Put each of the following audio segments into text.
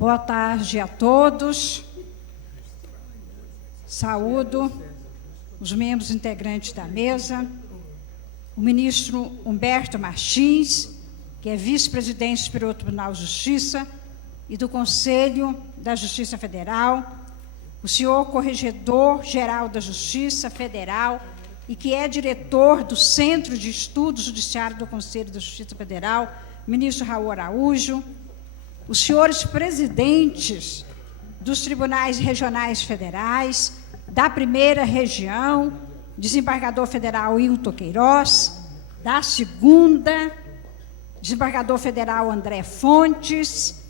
Boa tarde a todos. Saúdo os membros integrantes da mesa, o ministro Humberto Martins, que é vice-presidente do Superior Tribunal de Justiça e do Conselho da Justiça Federal, o senhor Corregedor-Geral da Justiça Federal e que é diretor do Centro de Estudos Judiciário do Conselho da Justiça Federal, ministro Raul Araújo, os senhores presidentes dos tribunais regionais federais, da primeira região, desembargador federal Hilton Queiroz, da segunda, desembargador federal André Fontes,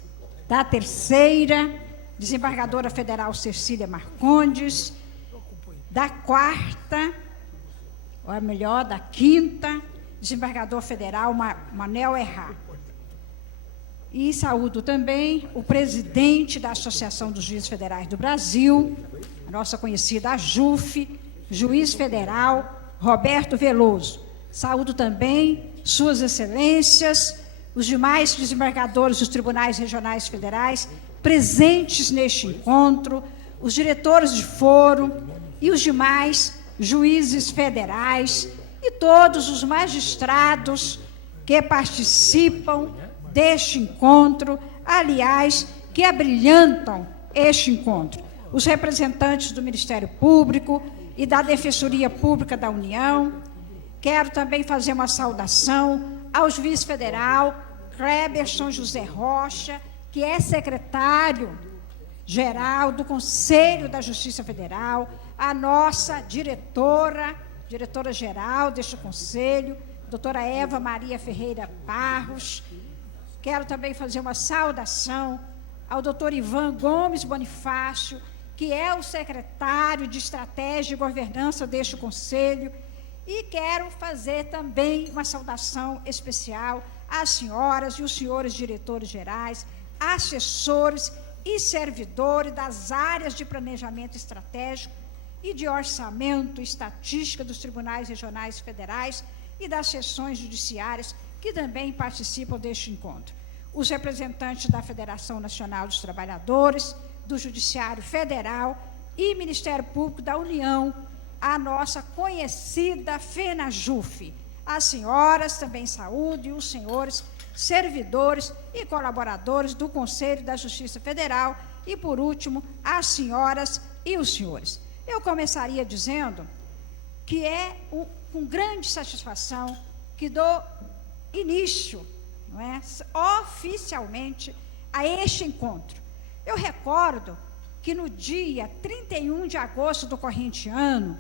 da terceira, desembargadora federal Cecília Marcondes, da quarta, ou melhor, da quinta, desembargador federal Manuel Errá. E saúdo também o presidente da Associação dos Juízes Federais do Brasil, a nossa conhecida AJUF, juiz federal Roberto Veloso. Saúdo também suas excelências, os demais desembargadores dos tribunais regionais federais presentes neste encontro, os diretores de foro e os demais juízes federais e todos os magistrados que participam deste encontro, aliás, que abrilhantam este encontro. Os representantes do Ministério Público e da Defensoria Pública da União. Quero também fazer uma saudação ao juiz federal Cleberson José Rocha, que é secretário-geral do Conselho da Justiça Federal, a nossa diretora-geral deste conselho, doutora Eva Maria Ferreira Barros. Quero também fazer uma saudação ao doutor Ivan Gomes Bonifácio, que é o secretário de Estratégia e Governança deste conselho, e quero fazer também uma saudação especial às senhoras e os senhores diretores gerais, assessores e servidores das áreas de planejamento estratégico e de orçamento e estatística dos tribunais regionais federais e das seções judiciárias que também participam deste encontro. Os representantes da Federação Nacional dos Trabalhadores, do Judiciário Federal e Ministério Público da União, a nossa conhecida FENAJUF. As senhoras também saúdo e os senhores servidores e colaboradores do Conselho da Justiça Federal e, por último, as senhoras e os senhores. Eu começaria dizendo que é com grande satisfação que dou início, não é, oficialmente a este encontro. Eu recordo que no dia 31 de agosto do corrente ano,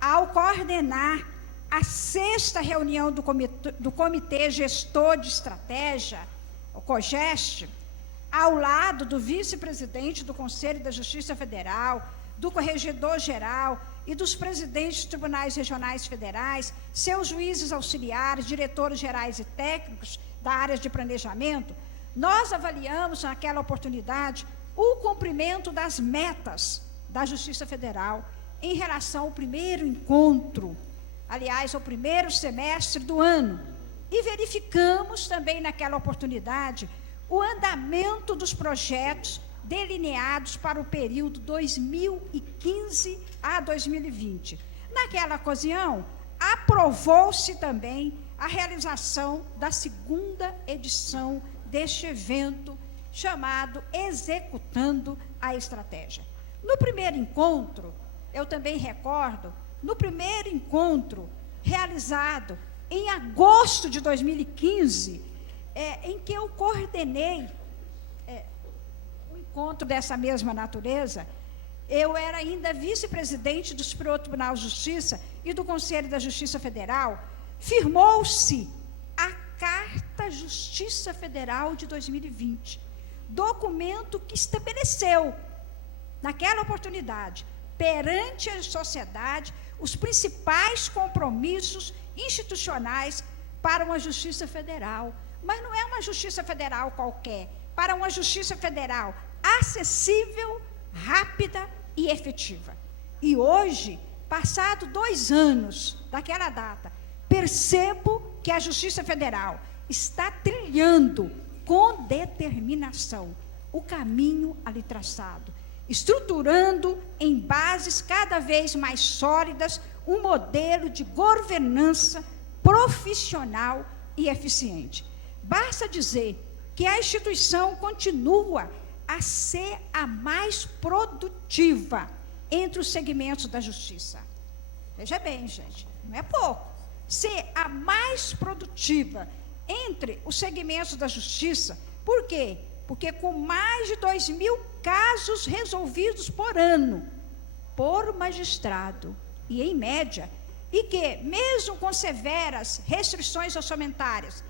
ao coordenar a 6ª reunião do Comitê Gestor de Estratégia, o COGEST, ao lado do vice-presidente do Conselho da Justiça Federal, do Corregedor-Geral e dos presidentes dos tribunais regionais federais, seus juízes auxiliares, diretores gerais e técnicos da área de planejamento, nós avaliamos naquela oportunidade o cumprimento das metas da Justiça Federal em relação ao primeiro encontro, aliás, ao primeiro semestre do ano, e verificamos também naquela oportunidade o andamento dos projetos delineados para o período 2015 a 2020. Naquela ocasião, aprovou-se também a realização da 2ª edição deste evento, chamado Executando a Estratégia. No primeiro encontro, eu também recordo, no primeiro encontro realizado em agosto de 2015, em que eu coordenei um encontro dessa mesma natureza, eu era ainda vice-presidente do Superior Tribunal de Justiça e do Conselho da Justiça Federal, firmou-se a Carta Justiça Federal de 2020, documento que estabeleceu, naquela oportunidade, perante a sociedade, os principais compromissos institucionais para uma justiça federal. Mas não é uma justiça federal qualquer, para uma justiça federal acessível, rápida e efetiva. E hoje, passado 2 anos daquela data, percebo que a Justiça Federal está trilhando com determinação o caminho ali traçado, estruturando em bases cada vez mais sólidas um modelo de governança profissional e eficiente. Basta dizer que a instituição continua a ser a mais produtiva entre os segmentos da justiça. Veja bem, gente, não é pouco. Ser a mais produtiva entre os segmentos da justiça. Por quê? Porque com mais de 2.000 casos resolvidos por ano, por magistrado, e em média, e que, mesmo com severas restrições orçamentárias,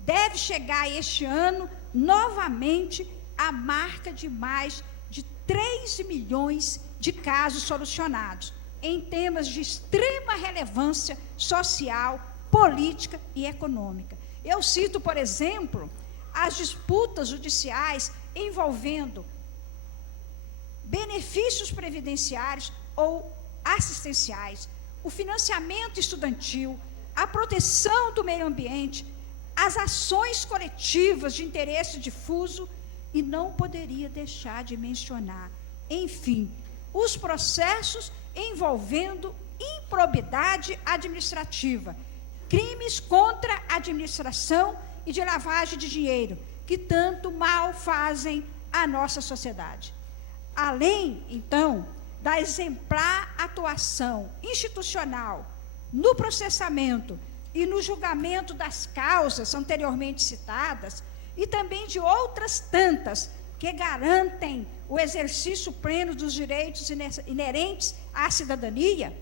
deve chegar este ano, novamente, a marca de mais de 3 milhões de casos solucionados, em temas de extrema relevância social, política e econômica. Eu cito, por exemplo, as disputas judiciais envolvendo benefícios previdenciários ou assistenciais, o financiamento estudantil, a proteção do meio ambiente, as ações coletivas de interesse difuso, e não poderia deixar de mencionar, enfim, os processos envolvendo improbidade administrativa, crimes contra a administração e de lavagem de dinheiro, que tanto mal fazem à nossa sociedade. Além, então, da exemplar atuação institucional no processamento e no julgamento das causas anteriormente citadas, e também de outras tantas que garantem o exercício pleno dos direitos inerentes à cidadania,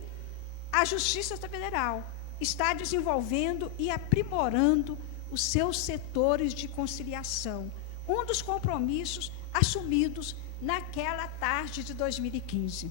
a Justiça Federal está desenvolvendo e aprimorando os seus setores de conciliação, um dos compromissos assumidos naquela tarde de 2015.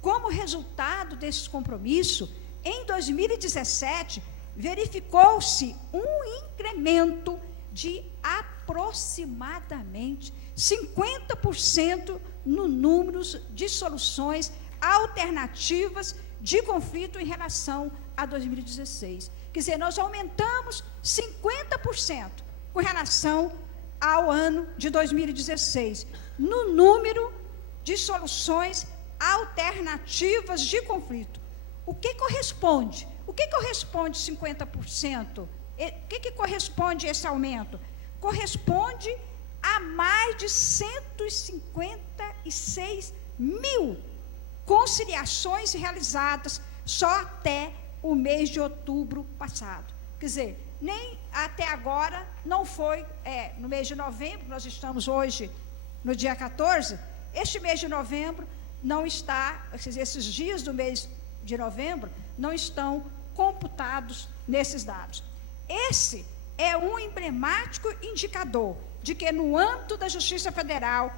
Como resultado desse compromisso, em 2017, verificou-se um incremento de aproximadamente 50% no número de soluções alternativas de conflito em relação a 2016. Quer dizer, nós aumentamos 50% com relação ao ano de 2016, no número de soluções alternativas de conflito. O que corresponde? O que corresponde 50%? O que corresponde esse aumento? Corresponde a mais de 156 mil conciliações realizadas só até o mês de outubro passado. Quer dizer, nem até agora não foi, no mês de novembro, nós estamos hoje no dia 14, este mês de novembro não está, esses dias do mês de novembro não estão computados nesses dados. Esse é um emblemático indicador de que, no âmbito da Justiça Federal,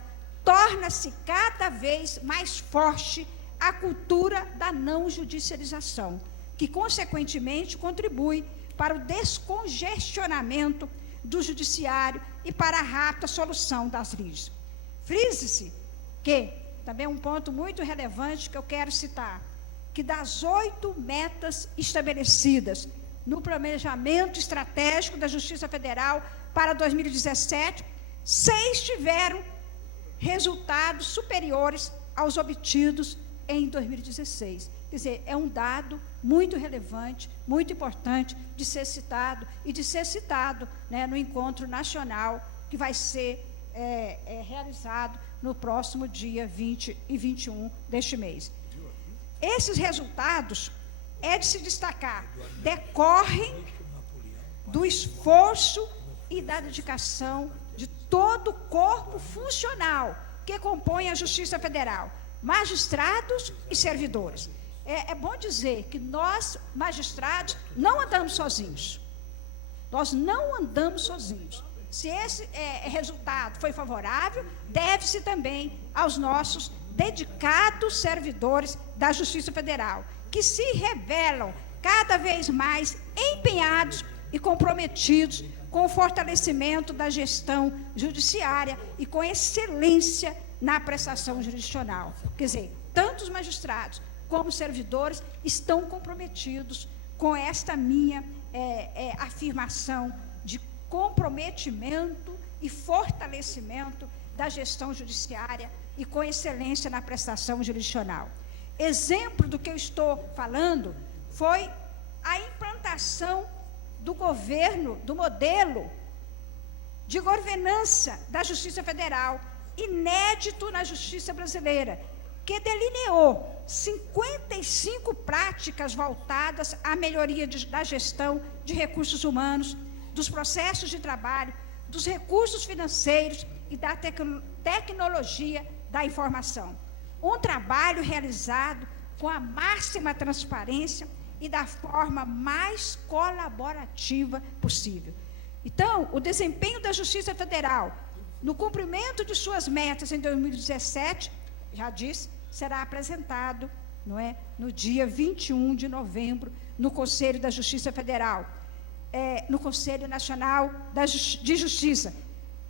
torna-se cada vez mais forte a cultura da não judicialização, que, consequentemente, contribui para o descongestionamento do judiciário e para a rápida solução das lides. Frise-se que, também um ponto muito relevante que eu quero citar, que das 8 metas estabelecidas no planejamento estratégico da Justiça Federal para 2017, 6 tiveram resultados superiores aos obtidos em 2016. Quer dizer, é um dado muito relevante, muito importante de ser citado e de ser citado, né, no encontro nacional que vai ser realizado no próximo dia 20 e 21 deste mês. Esses resultados, é de se destacar, decorrem do esforço e da dedicação de todo o corpo funcional que compõe a Justiça Federal, magistrados e servidores. É bom dizer que nós, magistrados, não andamos sozinhos. Nós não andamos sozinhos. Se esse resultado foi favorável, deve-se também aos nossos dedicados servidores da Justiça Federal, que se revelam cada vez mais empenhados e comprometidos com o fortalecimento da gestão judiciária e com excelência na prestação jurisdicional. Quer dizer, tanto os magistrados como os servidores estão comprometidos com esta minha afirmação de comprometimento e fortalecimento da gestão judiciária e com excelência na prestação jurisdicional. Exemplo do que eu estou falando foi a implantação do governo, do modelo de governança da Justiça Federal, inédito na justiça brasileira, que delineou 55 práticas voltadas à melhoria da gestão de recursos humanos, dos processos de trabalho, dos recursos financeiros e da tecnologia da informação. Um trabalho realizado com a máxima transparência e da forma mais colaborativa possível. Então, o desempenho da Justiça Federal no cumprimento de suas metas em 2017, já disse, será apresentado, não é, no dia 21 de novembro, no Conselho da Justiça Federal, no Conselho Nacional de Justiça,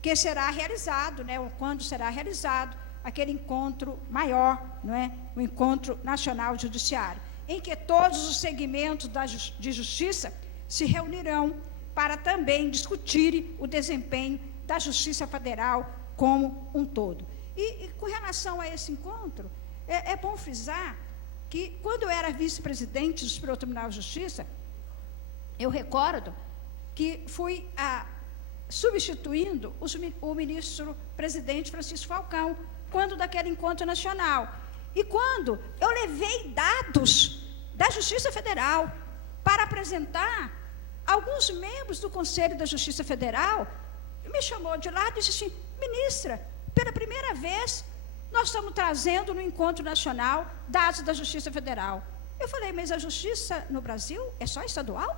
que será realizado, né, ou quando será realizado, aquele encontro maior, não é, o Encontro Nacional Judiciário, em que todos os segmentos de justiça se reunirão para também discutirem o desempenho da Justiça Federal como um todo. E com relação a esse encontro, é bom frisar que, quando eu era vice-presidente do Superior Tribunal de Justiça, eu recordo que fui substituindo o ministro-presidente Francisco Falcão, quando daquele encontro nacional. E quando eu levei dados da Justiça Federal para apresentar, alguns membros do Conselho da Justiça Federal me chamou de lado e disse assim: ministra, pela primeira vez nós estamos trazendo no encontro nacional dados da Justiça Federal. Eu falei, mas a justiça no Brasil é só estadual?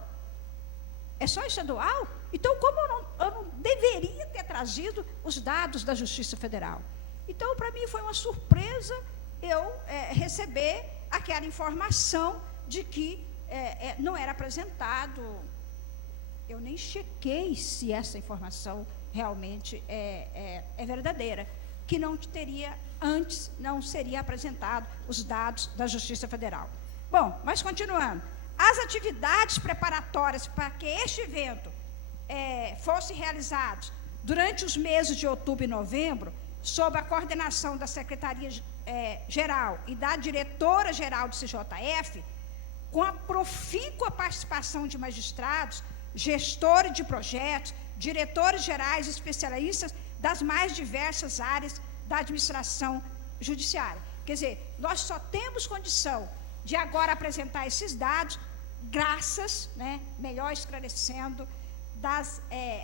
É só estadual? Então, como eu não deveria ter trazido os dados da Justiça Federal? Então, para mim foi uma surpresa eu receber aquela informação de que não era apresentado. Eu nem chequei se essa informação realmente é verdadeira, que não seria apresentado os dados da Justiça Federal. Bom, mas continuando, as atividades preparatórias para que este evento fosse realizado durante os meses de outubro e novembro, sob a coordenação da Secretaria-Geral e da Diretora-Geral do CJF, com a profícua participação de magistrados, gestores de projetos, diretores gerais e especialistas das mais diversas áreas da administração judiciária. Quer dizer, nós só temos condição de agora apresentar esses dados graças, né, melhor esclarecendo,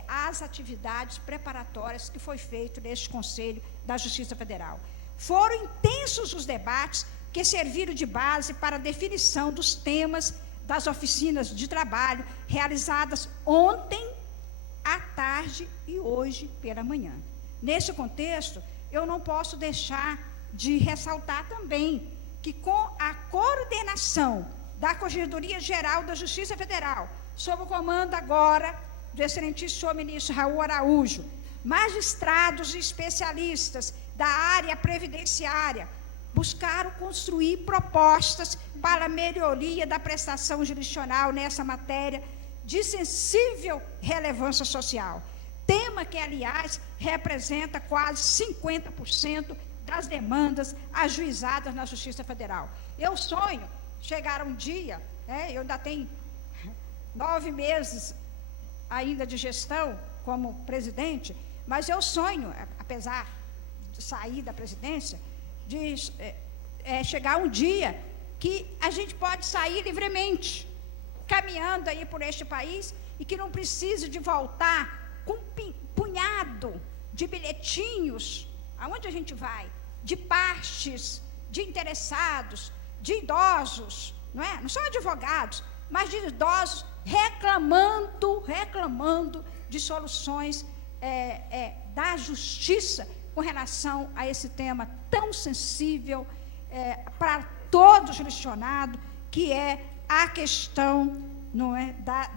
as atividades preparatórias que foi feito neste Conselho da Justiça Federal. Foram intensos os debates que serviram de base para a definição dos temas das oficinas de trabalho realizadas ontem à tarde e hoje pela manhã. Nesse contexto, eu não posso deixar de ressaltar também que, com a coordenação da Corregedoria Geral da Justiça Federal, sob o comando agora do excelentíssimo senhor ministro Raul Araújo, magistrados e especialistas da área previdenciária buscaram construir propostas para a melhoria da prestação jurisdicional nessa matéria de sensível relevância social, tema que, aliás, representa quase 50% das demandas ajuizadas na Justiça Federal. Eu sonho chegar um dia, eu ainda tenho 9 meses ainda de gestão como presidente, mas eu sonho, apesar de sair da presidência, de chegar um dia que a gente pode sair livremente, caminhando aí por este país, e que não precise de voltar com um punhado de bilhetinhos, aonde a gente vai, de partes, de interessados, de idosos, não só advogados, mas de idosos reclamando de soluções da justiça com relação a esse tema tão sensível para todo jurisdicionado, que é a questão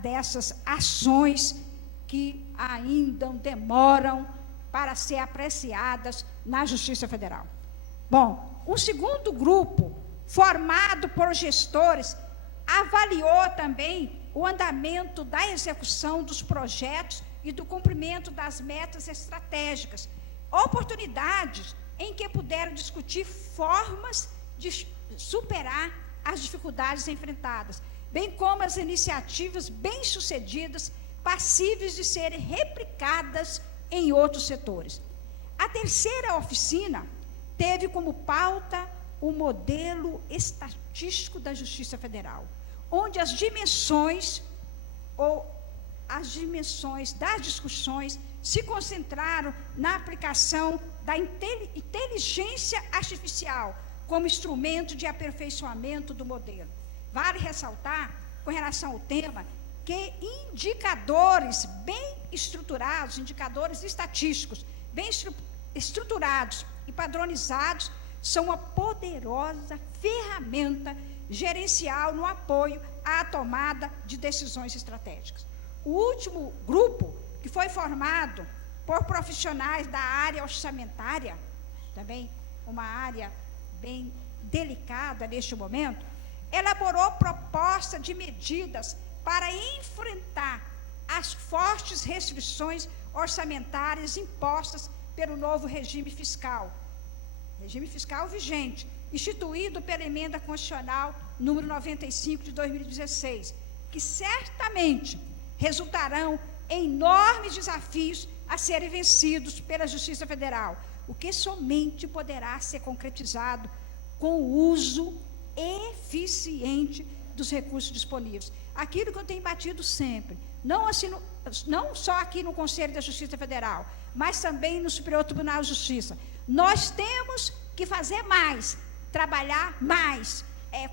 dessas ações que ainda demoram para ser apreciadas na Justiça Federal. Bom, um segundo grupo, formado por gestores, avaliou também o andamento da execução dos projetos e do cumprimento das metas estratégicas, oportunidades em que puderam discutir formas de superar as dificuldades enfrentadas, bem como as iniciativas bem-sucedidas, passíveis de serem replicadas em outros setores. A terceira oficina teve como pauta o modelo estatístico da Justiça Federal, onde as dimensões das discussões se concentraram na aplicação da inteligência artificial como instrumento de aperfeiçoamento do modelo. Vale ressaltar, com relação ao tema, que indicadores bem estruturados, indicadores estatísticos bem estruturados e padronizados são uma poderosa ferramenta gerencial no apoio à tomada de decisões estratégicas. O último grupo, que foi formado por profissionais da área orçamentária, também uma área bem delicada neste momento, elaborou proposta de medidas para enfrentar as fortes restrições orçamentárias impostas pelo novo regime fiscal vigente, instituído pela Emenda Constitucional número 95 de 2016, que certamente resultarão em enormes desafios a serem vencidos pela Justiça Federal, o que somente poderá ser concretizado com o uso eficiente dos recursos disponíveis. Aquilo que eu tenho batido sempre, não só aqui no Conselho da Justiça Federal, mas também no Superior Tribunal de Justiça. Nós temos que fazer mais, trabalhar mais,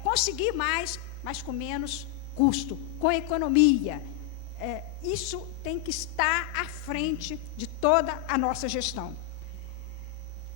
conseguir mais, mas com menos custo, com economia. Isso tem que estar à frente de toda a nossa gestão.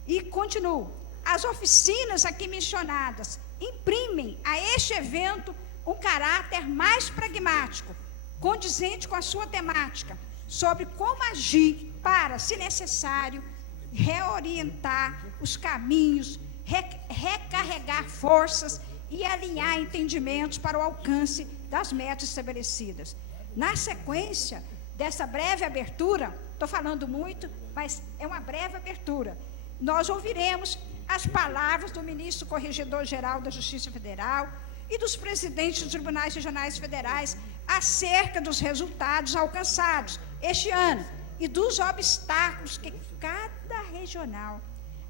E continuo. As oficinas aqui mencionadas imprimem a este evento um caráter mais pragmático, condizente com a sua temática, sobre como agir para, se necessário, reorientar os caminhos, recarregar forças e alinhar entendimentos para o alcance das metas estabelecidas. Na sequência dessa breve abertura, estou falando muito, mas é uma breve abertura, nós ouviremos as palavras do ministro Corregedor-Geral da Justiça Federal e dos presidentes dos tribunais regionais federais acerca dos resultados alcançados este ano e dos obstáculos que cada regional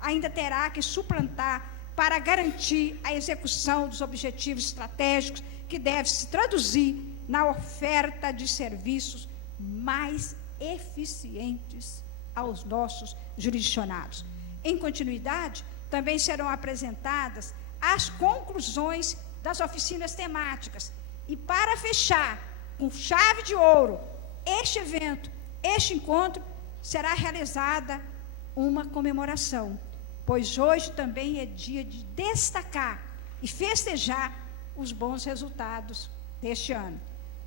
ainda terá que suplantar para garantir a execução dos objetivos estratégicos que deve se traduzir na oferta de serviços mais eficientes aos nossos jurisdicionados. Em continuidade, também serão apresentadas as conclusões das oficinas temáticas. E para fechar com chave de ouro este evento, este encontro, será realizada uma comemoração, pois hoje também é dia de destacar e festejar os bons resultados deste ano.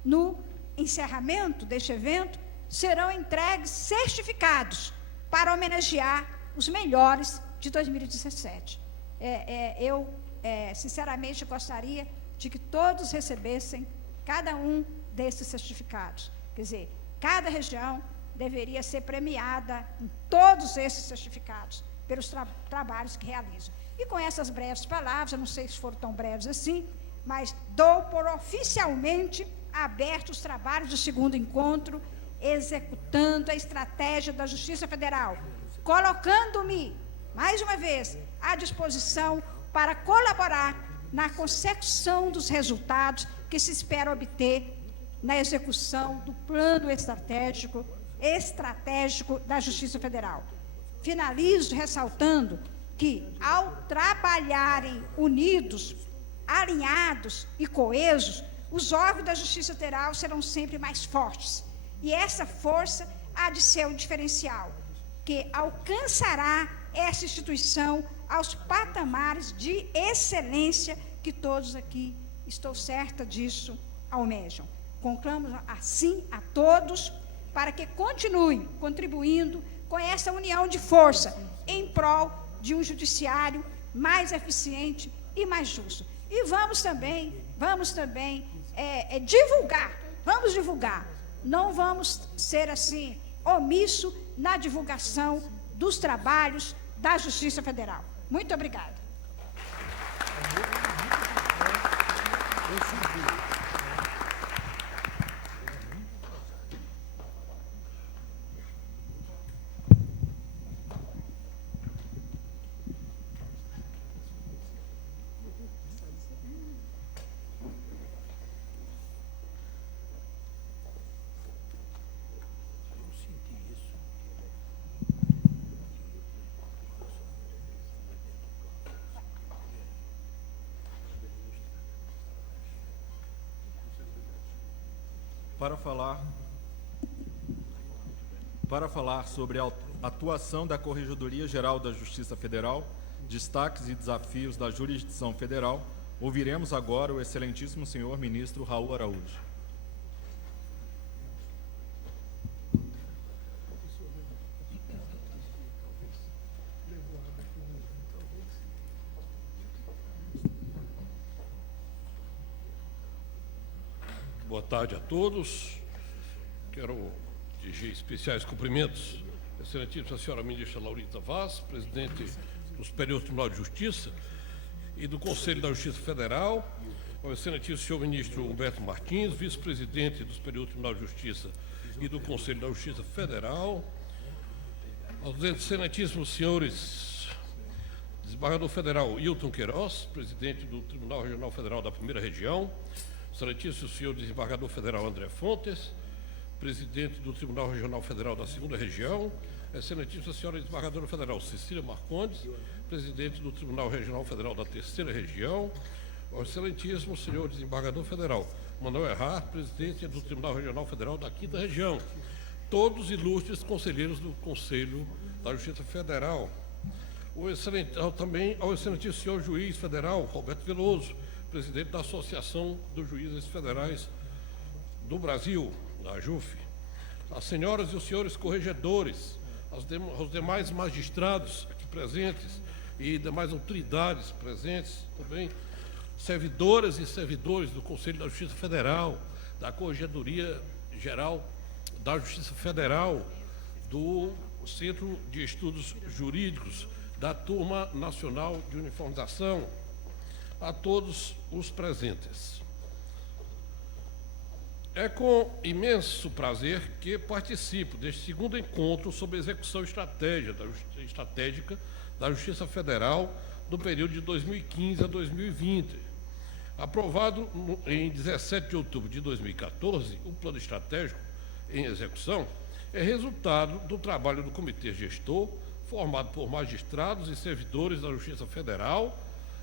No encerramento deste evento, serão entregues certificados para homenagear os melhores de 2017. Eu, sinceramente, gostaria de que todos recebessem cada um desses certificados. Quer dizer, cada região deveria ser premiada em todos esses certificados, pelos trabalhos que realizam. E com essas breves palavras, eu não sei se foram tão breves assim, mas dou por oficialmente abertos os trabalhos do segundo encontro, executando a estratégia da Justiça Federal, colocando-me, mais uma vez, à disposição para colaborar na consecução dos resultados que se espera obter na execução do plano estratégico da Justiça Federal. Finalizo ressaltando que, ao trabalharem unidos, alinhados e coesos, os órgãos da Justiça Federal serão sempre mais fortes. E essa força há de ser um diferencial, que alcançará essa instituição aos patamares de excelência que todos aqui, estou certa disso, almejam. Conclamo assim a todos para que continuem contribuindo com essa união de força em prol de um judiciário mais eficiente e mais justo. E vamos também divulgar, não vamos ser assim omisso na divulgação dos trabalhos da Justiça Federal. Muito obrigada. Para falar sobre a atuação da Corregedoria Geral da Justiça Federal, destaques e desafios da jurisdição federal, ouviremos agora o excelentíssimo senhor ministro Raul Araújo. Boa tarde a todos. Quero dirigir especiais cumprimentos à excelentíssima senhora ministra Laurita Vaz, presidente do Superior Tribunal de Justiça e do Conselho da Justiça Federal, ao excelentíssimo senhor ministro Humberto Martins, vice-presidente do Superior Tribunal de Justiça e do Conselho da Justiça Federal, aos excelentíssimos senhores desembargador federal Hilton Queiroz, presidente do Tribunal Regional Federal da Primeira Região, excelentíssimo senhor desembargador federal André Fontes, presidente do Tribunal Regional Federal da Segunda Região, excelentíssima senhora desembargadora federal Cecília Marcondes, presidente do Tribunal Regional Federal da Terceira Região, ao excelentíssimo senhor desembargador federal Manuel Errar, presidente do Tribunal Regional Federal da Quinta Região, todos ilustres conselheiros do Conselho da Justiça Federal, também ao excelentíssimo senhor juiz federal Roberto Veloso, presidente da Associação dos Juízes Federais do Brasil, da AJUF, as senhoras e os senhores corregedores, aos demais magistrados aqui presentes e demais autoridades presentes, também servidoras e servidores do Conselho da Justiça Federal, da Corregedoria Geral da Justiça Federal, do Centro de Estudos Jurídicos, da Turma Nacional de Uniformização, a todos os presentes. É com imenso prazer que participo deste segundo encontro sobre a execução estratégica da Justiça Federal no período de 2015 a 2020. Aprovado em 17 de outubro de 2014, o plano estratégico em execução é resultado do trabalho do Comitê Gestor, formado por magistrados e servidores da Justiça Federal,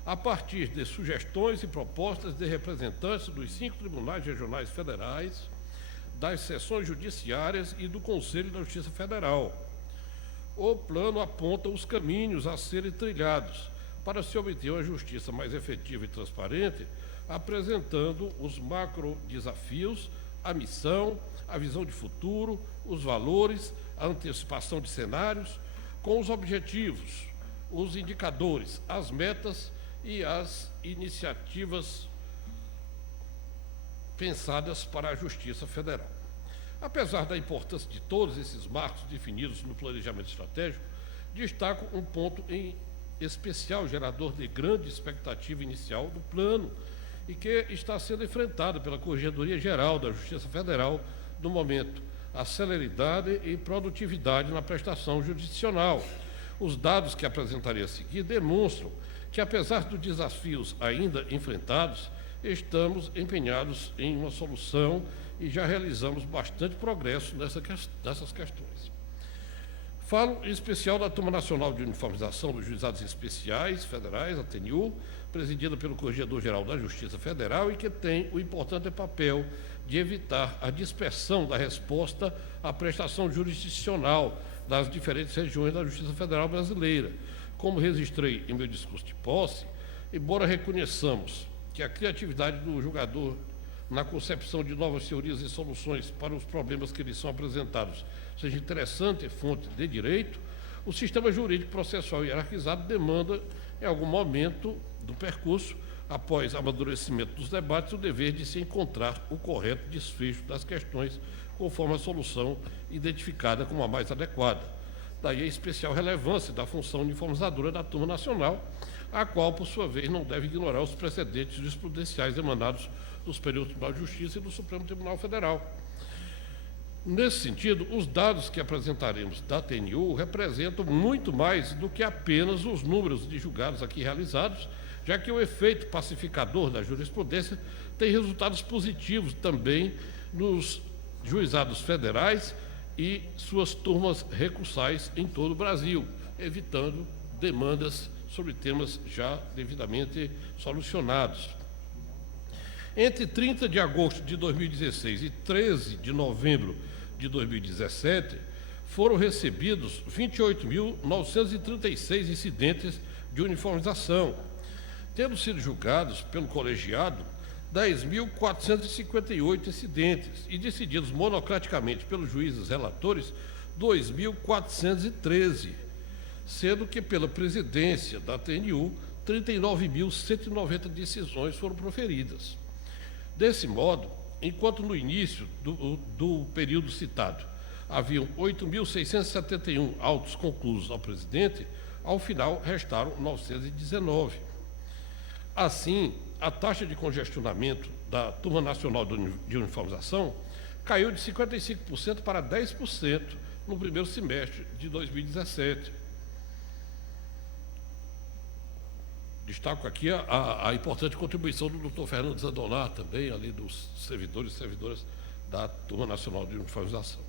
a partir de sugestões e propostas de representantes dos 5 tribunais regionais federais, das seções judiciárias e do Conselho da Justiça Federal. O plano aponta os caminhos a serem trilhados para se obter uma justiça mais efetiva e transparente, apresentando os macro-desafios, a missão, a visão de futuro, os valores, a antecipação de cenários, com os objetivos, os indicadores, as metas e as iniciativas pensadas para a Justiça Federal. Apesar da importância de todos esses marcos definidos no planejamento estratégico, destaco um ponto em especial gerador de grande expectativa inicial do plano e que está sendo enfrentado pela Corregedoria Geral da Justiça Federal no momento: a celeridade e produtividade na prestação jurisdicional. Os dados que apresentarei a seguir demonstram que, apesar dos desafios ainda enfrentados, estamos empenhados em uma solução e já realizamos bastante progresso nessas questões. Falo em especial da Turma Nacional de Uniformização dos Juizados Especiais Federais, a TNU, presidida pelo Corregedor-Geral da Justiça Federal e que tem o importante papel de evitar a dispersão da resposta à prestação jurisdicional das diferentes regiões da Justiça Federal brasileira. Como registrei em meu discurso de posse, embora reconheçamos que a criatividade do julgador na concepção de novas teorias e soluções para os problemas que lhes são apresentados seja interessante fonte de direito, o sistema jurídico processual hierarquizado demanda, em algum momento do percurso, após amadurecimento dos debates, o dever de se encontrar o correto desfecho das questões conforme a solução identificada como a mais adequada. Daí a especial relevância da função uniformizadora da turma nacional, a qual, por sua vez, não deve ignorar os precedentes jurisprudenciais emanados do Superior Tribunal de Justiça e do Supremo Tribunal Federal. Nesse sentido, os dados que apresentaremos da TNU representam muito mais do que apenas os números de julgados aqui realizados, já que o efeito pacificador da jurisprudência tem resultados positivos também nos juizados federais e suas turmas recursais em todo o Brasil, evitando demandas sobre temas já devidamente solucionados. Entre 30 de agosto de 2016 e 13 de novembro de 2017, foram recebidos 28.936 incidentes de uniformização, tendo sido julgados pelo colegiado 10.458 incidentes e decididos monocraticamente pelos juízes relatores 2.413, sendo que pela presidência da TNU 39.190 decisões foram proferidas. Desse modo, enquanto no início do período citado haviam 8.671 autos conclusos ao presidente, ao final restaram 919. Assim, a taxa de congestionamento da Turma Nacional de Uniformização caiu de 55% para 10% no primeiro semestre de 2017. Destaco aqui a importante contribuição do Dr. Fernando Zandonar, também, ali dos servidores e servidoras da Turma Nacional de Uniformização.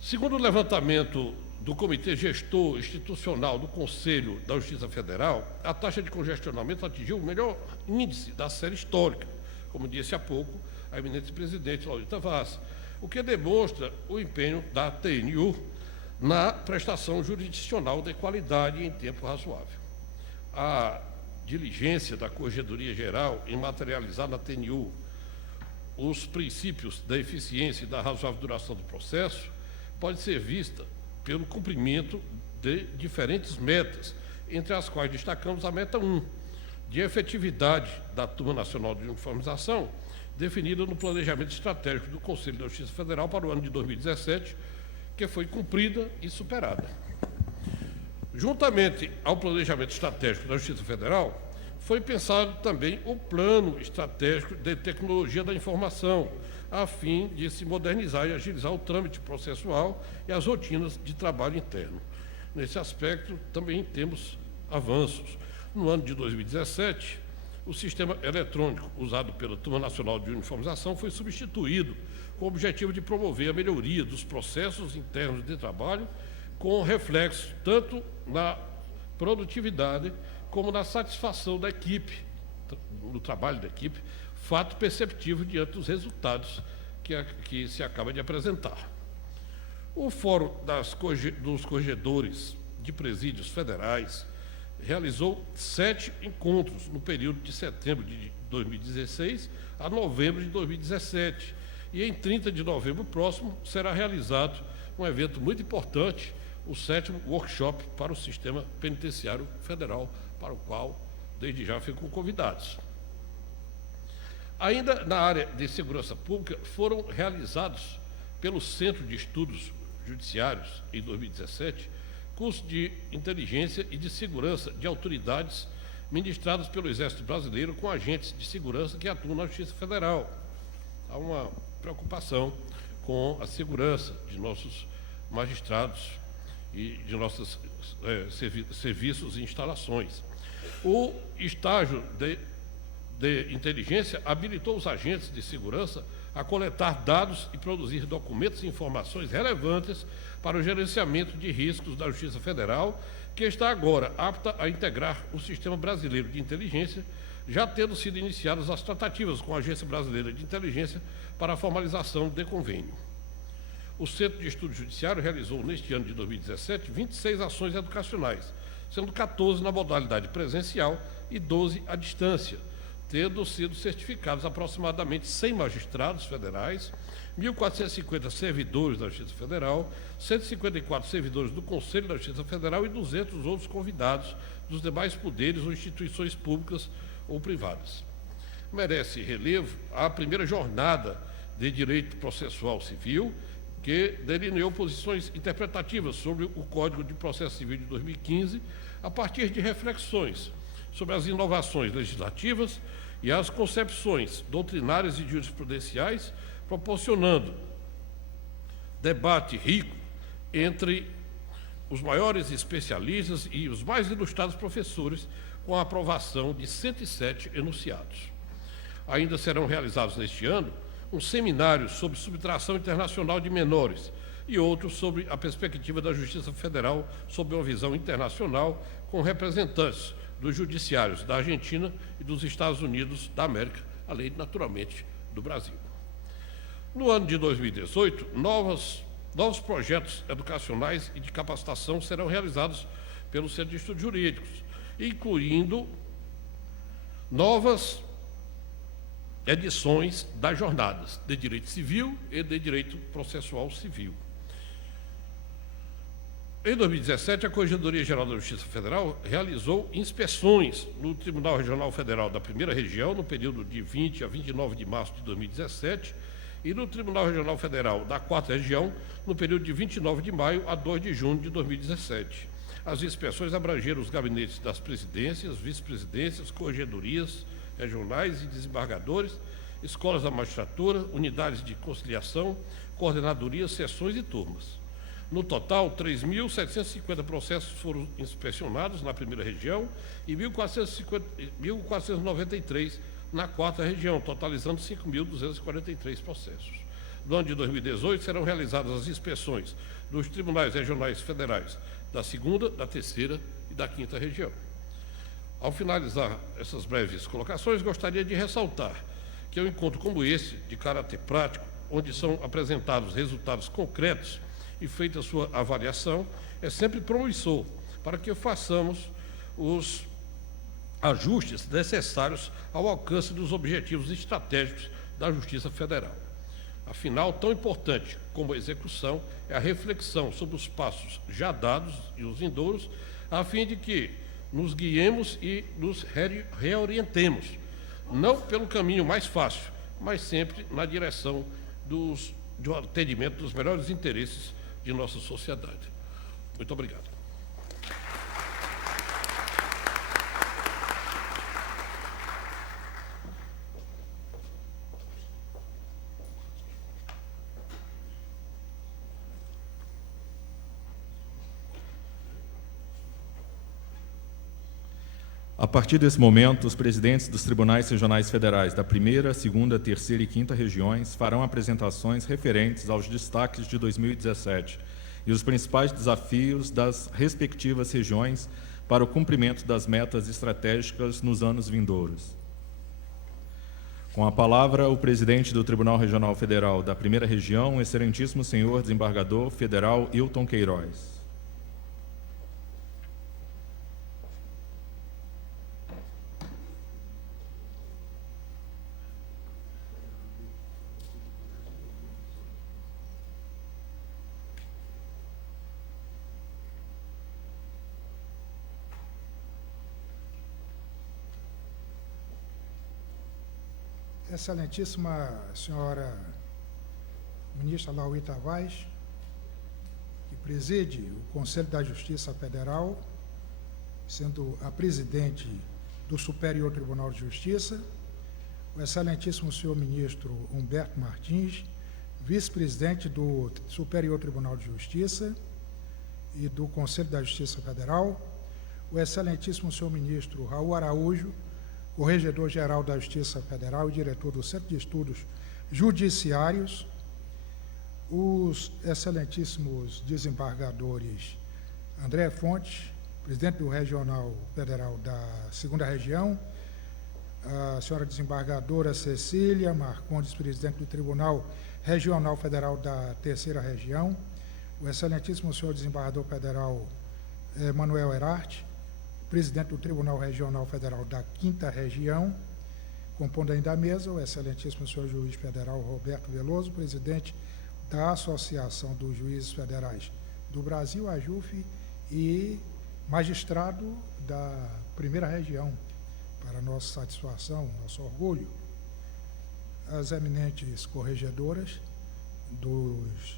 Segundo o levantamento do Comitê Gestor Institucional do Conselho da Justiça Federal, a taxa de congestionamento atingiu o melhor índice da série histórica, como disse há pouco a eminente presidente Laurita Vaz, o que demonstra o empenho da TNU na prestação jurisdicional de qualidade e em tempo razoável. A diligência da Corregedoria Geral em materializar na TNU os princípios da eficiência e da razoável duração do processo pode ser vista pelo cumprimento de diferentes metas, entre as quais destacamos a meta 1, de efetividade da Turma Nacional de Uniformização, definida no Planejamento Estratégico do Conselho da Justiça Federal para o ano de 2017, que foi cumprida e superada. Juntamente ao Planejamento Estratégico da Justiça Federal, foi pensado também o Plano Estratégico de Tecnologia da Informação, a fim de se modernizar e agilizar o trâmite processual e as rotinas de trabalho interno. Nesse aspecto, também temos avanços. No ano de 2017, o sistema eletrônico usado pela Turma Nacional de Uniformização foi substituído com o objetivo de promover a melhoria dos processos internos de trabalho, com reflexo tanto na produtividade como na satisfação da equipe, no trabalho da equipe, fato perceptível diante dos resultados que se acaba de apresentar. O Fórum dos Corregedores de Presídios Federais realizou 7 encontros no período de setembro de 2016 a novembro de 2017, e em 30 de novembro próximo será realizado um evento muito importante, o 7º Workshop para o Sistema Penitenciário Federal, para o qual, desde já, ficam convidados. Ainda na área de segurança pública, foram realizados pelo Centro de Estudos Judiciários, em 2017, cursos de inteligência e de segurança de autoridades ministrados pelo Exército Brasileiro com agentes de segurança que atuam na Justiça Federal. Há uma preocupação com a segurança de nossos magistrados e de nossos serviços e instalações. O estágio de inteligência habilitou os agentes de segurança a coletar dados e produzir documentos e informações relevantes para o gerenciamento de riscos da Justiça Federal, que está agora apta a integrar o Sistema Brasileiro de Inteligência, já tendo sido iniciadas as tratativas com a Agência Brasileira de Inteligência para a formalização de convênio. O Centro de Estudo Judiciário realizou, neste ano de 2017, 26 ações educacionais, sendo 14 na modalidade presencial e 12 à distância, tendo sido certificados aproximadamente 100 magistrados federais, 1.450 servidores da Justiça Federal, 154 servidores do Conselho da Justiça Federal e 200 outros convidados dos demais poderes ou instituições públicas ou privadas. Merece relevo a primeira jornada de Direito Processual Civil, que delineou posições interpretativas sobre o Código de Processo Civil de 2015, a partir de reflexões sobre as inovações legislativas e as concepções doutrinárias e jurisprudenciais, proporcionando debate rico entre os maiores especialistas e os mais ilustrados professores, com a aprovação de 107 enunciados. Ainda serão realizados neste ano um seminário sobre subtração internacional de menores e outros sobre a perspectiva da Justiça Federal sob uma visão internacional, com representantes dos judiciários da Argentina e dos Estados Unidos da América, além, naturalmente, do Brasil. No ano de 2018, novos projetos educacionais e de capacitação serão realizados pelo Centro de Estudos Jurídicos, incluindo novas edições das jornadas de Direito Civil e de Direito Processual Civil. Em 2017, a Corregedoria Geral da Justiça Federal realizou inspeções no Tribunal Regional Federal da Primeira Região, no período de 20 a 29 de março de 2017, e no Tribunal Regional Federal da Quarta Região, no período de 29 de maio a 2 de junho de 2017. As inspeções abrangeram os gabinetes das presidências, vice-presidências, corregedorias regionais e desembargadores, escolas da magistratura, unidades de conciliação, coordenadorias, sessões e turmas. No total, 3.750 processos foram inspecionados na primeira região e 1.493 na quarta região, totalizando 5.243 processos. No ano de 2018, serão realizadas as inspeções dos tribunais regionais federais da segunda, da terceira e da quinta região. Ao finalizar essas breves colocações, gostaria de ressaltar que um encontro como esse, de caráter prático, onde são apresentados resultados concretos e feita a sua avaliação, é sempre promissor para que façamos os ajustes necessários ao alcance dos objetivos estratégicos da Justiça Federal. Afinal, tão importante como a execução é a reflexão sobre os passos já dados e os vindouros, a fim de que nos guiemos e nos reorientemos, não pelo caminho mais fácil, mas sempre na direção do atendimento dos melhores interesses de nossa sociedade. Muito obrigado. A partir desse momento, os presidentes dos tribunais regionais federais da primeira, segunda, terceira e quinta regiões farão apresentações referentes aos destaques de 2017 e os principais desafios das respectivas regiões para o cumprimento das metas estratégicas nos anos vindouros. Com a palavra, o presidente do Tribunal Regional Federal da primeira região, o excelentíssimo senhor desembargador federal Hilton Queiroz. Excelentíssima senhora ministra Lauí Tavares, que preside o Conselho da Justiça Federal, sendo a presidente do Superior Tribunal de Justiça, o excelentíssimo senhor ministro Humberto Martins, vice-presidente do Superior Tribunal de Justiça e do Conselho da Justiça Federal, o excelentíssimo senhor ministro Raul Araújo, Corregedor-Geral da Justiça Federal e diretor do Centro de Estudos Judiciários, os excelentíssimos desembargadores André Fontes, presidente do Regional Federal da Segunda Região, a senhora desembargadora Cecília Marcondes, presidente do Tribunal Regional Federal da Terceira Região, o excelentíssimo senhor desembargador federal Manuel Herarte, presidente do Tribunal Regional Federal da Quinta Região, compondo ainda a mesa o excelentíssimo senhor juiz federal Roberto Veloso, presidente da Associação dos Juízes Federais do Brasil, a JUF, e magistrado da Primeira Região, para nossa satisfação, nosso orgulho, as eminentes corregedoras,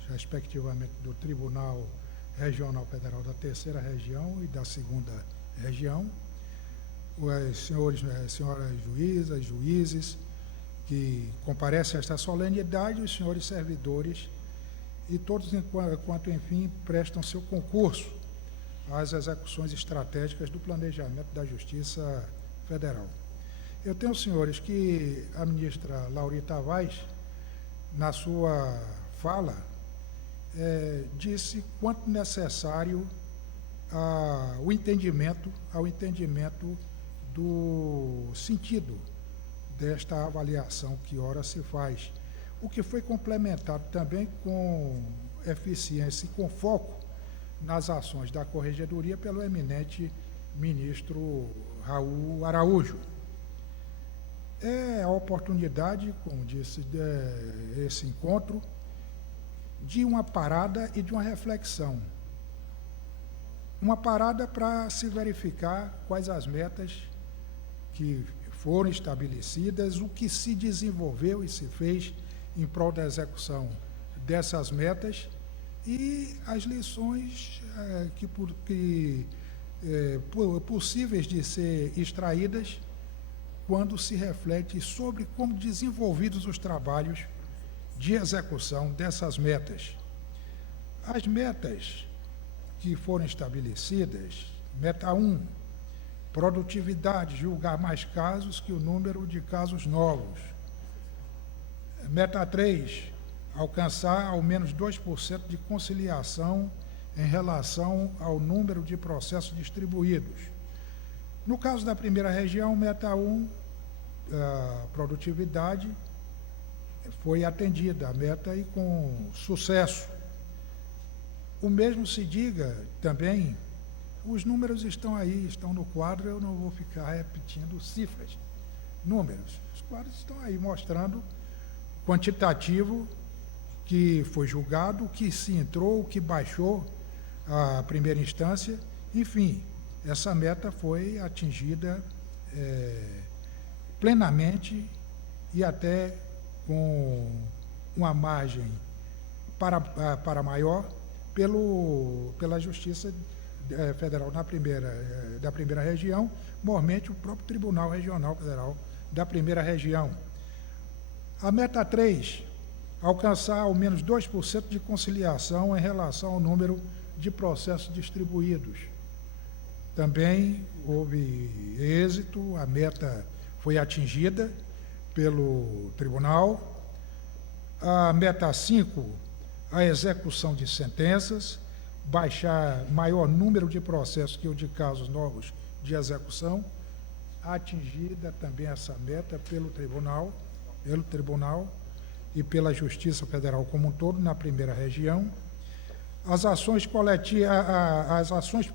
respectivamente, do Tribunal Regional Federal da Terceira Região e da Segunda Região, os senhoras juízas, juízes, que comparecem a esta solenidade, os senhores servidores, e todos, enquanto, enfim, prestam seu concurso às execuções estratégicas do planejamento da Justiça Federal. Eu tenho, senhores, que a ministra Laurita Vaz, na sua fala, disse quanto necessário ao entendimento do sentido desta avaliação que ora se faz, o que foi complementado também com eficiência e com foco nas ações da Corregedoria pelo eminente ministro Raul Araújo. É a oportunidade, como disse, esse encontro, de uma parada e de uma reflexão. Uma parada para se verificar quais as metas que foram estabelecidas, o que se desenvolveu e se fez em prol da execução dessas metas e as lições possíveis de ser extraídas quando se reflete sobre como desenvolvidos os trabalhos de execução dessas metas. As metas que foram estabelecidas, meta 1, produtividade, julgar mais casos que o número de casos novos. Meta 3, alcançar ao menos 2% de conciliação em relação ao número de processos distribuídos. No caso da primeira região, meta 1, a produtividade foi atendida, a meta e com sucesso. O mesmo se diga também, os números estão aí, estão no quadro, eu não vou ficar repetindo cifras, números. Os quadros estão aí mostrando quantitativo que foi julgado, o que se entrou, o que baixou a primeira instância, enfim, essa meta foi atingida plenamente e até com uma margem para maior pela Justiça Federal da primeira região, mormente o próprio Tribunal Regional Federal da primeira região. A meta 3, alcançar ao menos 2% de conciliação em relação ao número de processos distribuídos. Também houve êxito, a meta foi atingida pelo tribunal. A meta 5, a execução de sentenças, baixar maior número de processos que o de casos novos de execução, atingida também essa meta pelo tribunal e pela Justiça Federal como um todo, na primeira região. As ações coletivas, as ações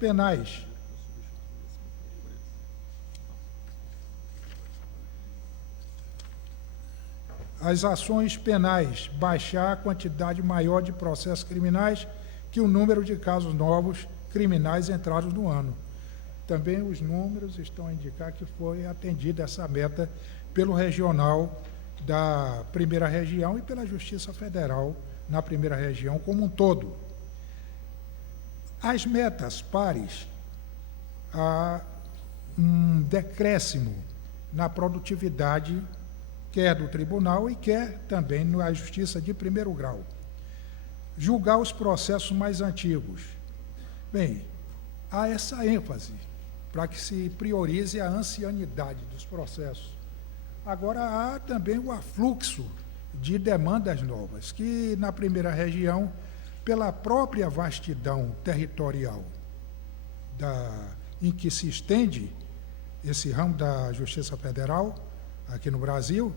penais, baixar a quantidade maior de processos criminais que o número de casos novos criminais entrados no ano. Também os números estão a indicar que foi atendida essa meta pelo regional da primeira região e pela Justiça Federal na primeira região como um todo. As metas pares, há um decréscimo na produtividade, quer do tribunal e quer também na Justiça de primeiro grau. Julgar os processos mais antigos. Bem, há essa ênfase para que se priorize a ancianidade dos processos. Agora, há também o afluxo de demandas novas, que na primeira região, pela própria vastidão territorial em que se estende esse ramo da Justiça Federal, aqui no Brasil,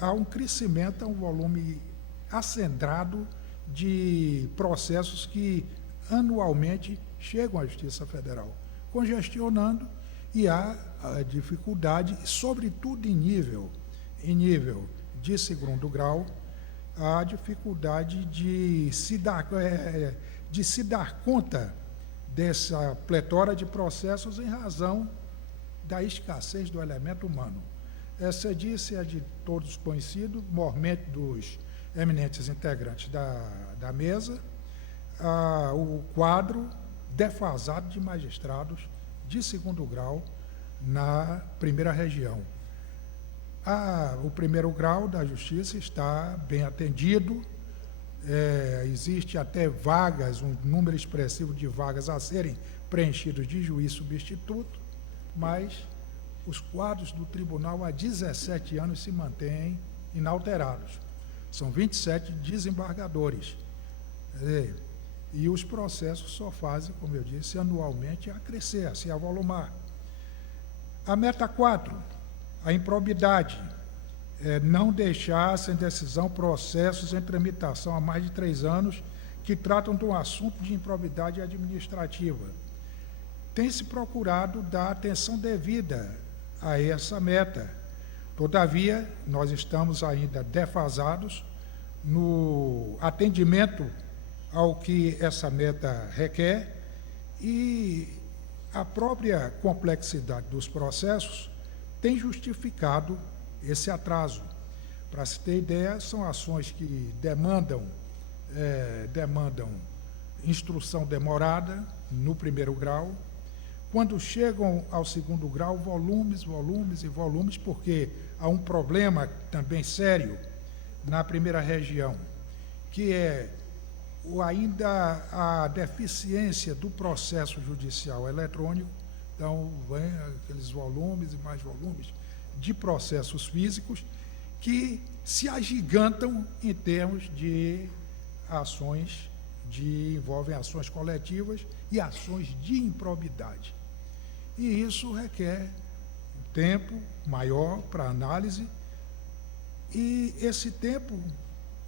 há um crescimento, um volume acendrado de processos que anualmente chegam à Justiça Federal, congestionando, e há a dificuldade, sobretudo em nível de segundo grau, a dificuldade de se dar conta dessa pletora de processos em razão da escassez do elemento humano. Essa disse é de todos conhecido, mormente dos eminentes integrantes da mesa, o quadro defasado de magistrados de segundo grau na primeira região. O primeiro grau da Justiça está bem atendido, existe até vagas, um número expressivo de vagas a serem preenchidas de juiz substituto, mas os quadros do tribunal há 17 anos se mantêm inalterados. São 27 desembargadores. E os processos só fazem, como eu disse, anualmente a crescer, a se avolumar. A meta 4, a improbidade. Não deixar sem decisão processos em tramitação há mais de 3 anos que tratam de um assunto de improbidade administrativa. Tem-se procurado dar atenção devida a essa meta. Todavia, nós estamos ainda defasados no atendimento ao que essa meta requer e a própria complexidade dos processos tem justificado esse atraso. Para se ter ideia, são ações que demandam instrução demorada no primeiro grau. Quando chegam ao segundo grau, volumes, porque há um problema também sério na primeira região, que é ainda a deficiência do processo judicial eletrônico. Então, vem aqueles volumes e mais volumes de processos físicos que se agigantam em termos de ações, envolvem ações coletivas e ações de improbidade. E isso requer um tempo maior para análise, e esse tempo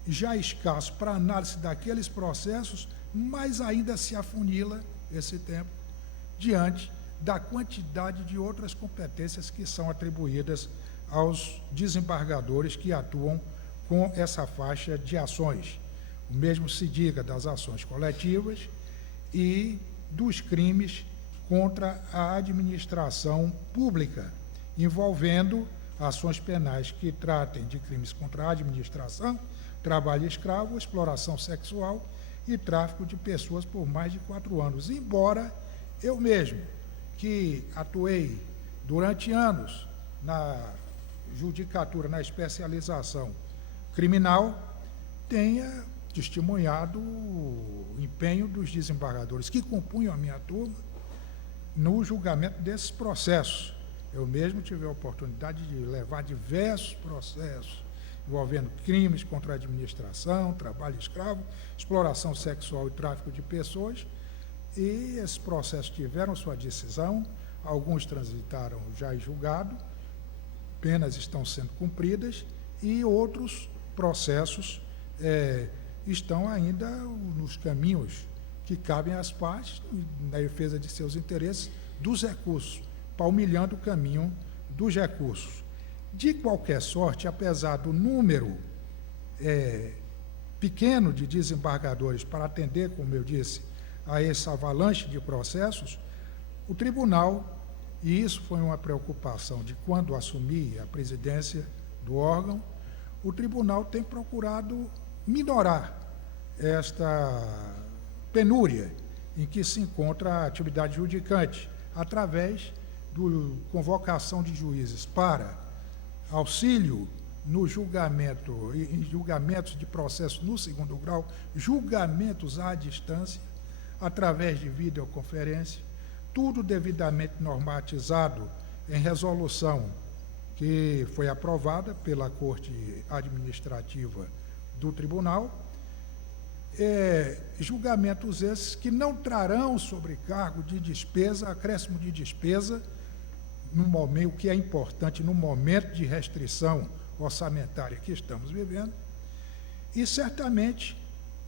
já escasso para análise daqueles processos, mas ainda se afunila esse tempo diante da quantidade de outras competências que são atribuídas aos desembargadores que atuam com essa faixa de ações. O mesmo se diga das ações coletivas e dos crimes contra a administração pública, envolvendo ações penais que tratem de crimes contra a administração, trabalho escravo, exploração sexual e tráfico de pessoas por mais de 4 anos. Embora eu mesmo, que atuei durante anos na judicatura, na especialização criminal, tenha testemunhado o empenho dos desembargadores que compunham a minha turma no julgamento desses processos. Eu mesmo tive a oportunidade de levar diversos processos envolvendo crimes contra a administração, trabalho escravo, exploração sexual e tráfico de pessoas, e esses processos tiveram sua decisão, alguns transitaram já em julgado, penas estão sendo cumpridas, e outros processos estão ainda nos caminhos que cabem às partes, na defesa de seus interesses, dos recursos, palmilhando o caminho dos recursos. De qualquer sorte, apesar do número pequeno de desembargadores para atender, como eu disse, a essa avalanche de processos, o tribunal, e isso foi uma preocupação de quando assumi a presidência do órgão, o tribunal tem procurado minorar esta penúria em que se encontra a atividade judicante, através da convocação de juízes para auxílio no julgamento, em julgamentos de processo no segundo grau, julgamentos à distância, através de videoconferência, tudo devidamente normatizado em resolução que foi aprovada pela Corte Administrativa do Tribunal, julgamentos esses que não trarão sobrecargo de despesa, acréscimo de despesa, no momento, o que é importante no momento de restrição orçamentária que estamos vivendo, e certamente,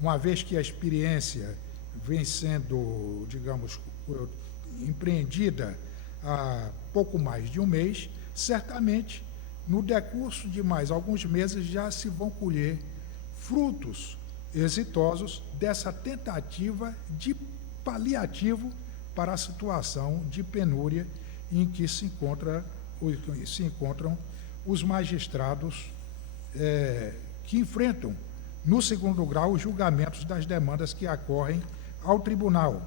uma vez que a experiência vem sendo, digamos, empreendida há pouco mais de um mês, certamente, no decurso de mais alguns meses, já se vão colher frutos exitosos dessa tentativa de paliativo para a situação de penúria em que se encontram os magistrados que enfrentam no segundo grau, os julgamentos das demandas que ocorrem ao tribunal.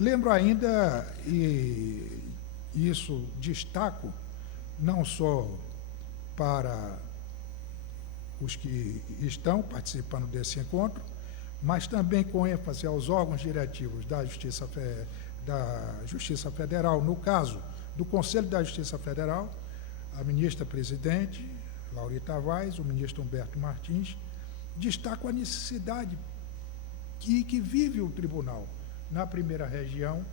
Lembro ainda, e isso destaco, não só para os que estão participando desse encontro, mas também com ênfase aos órgãos diretivos da Justiça Federal, no caso do Conselho da Justiça Federal, a ministra-presidente, Laurita Vaz, o ministro Humberto Martins, destacam a necessidade que vive o tribunal na primeira região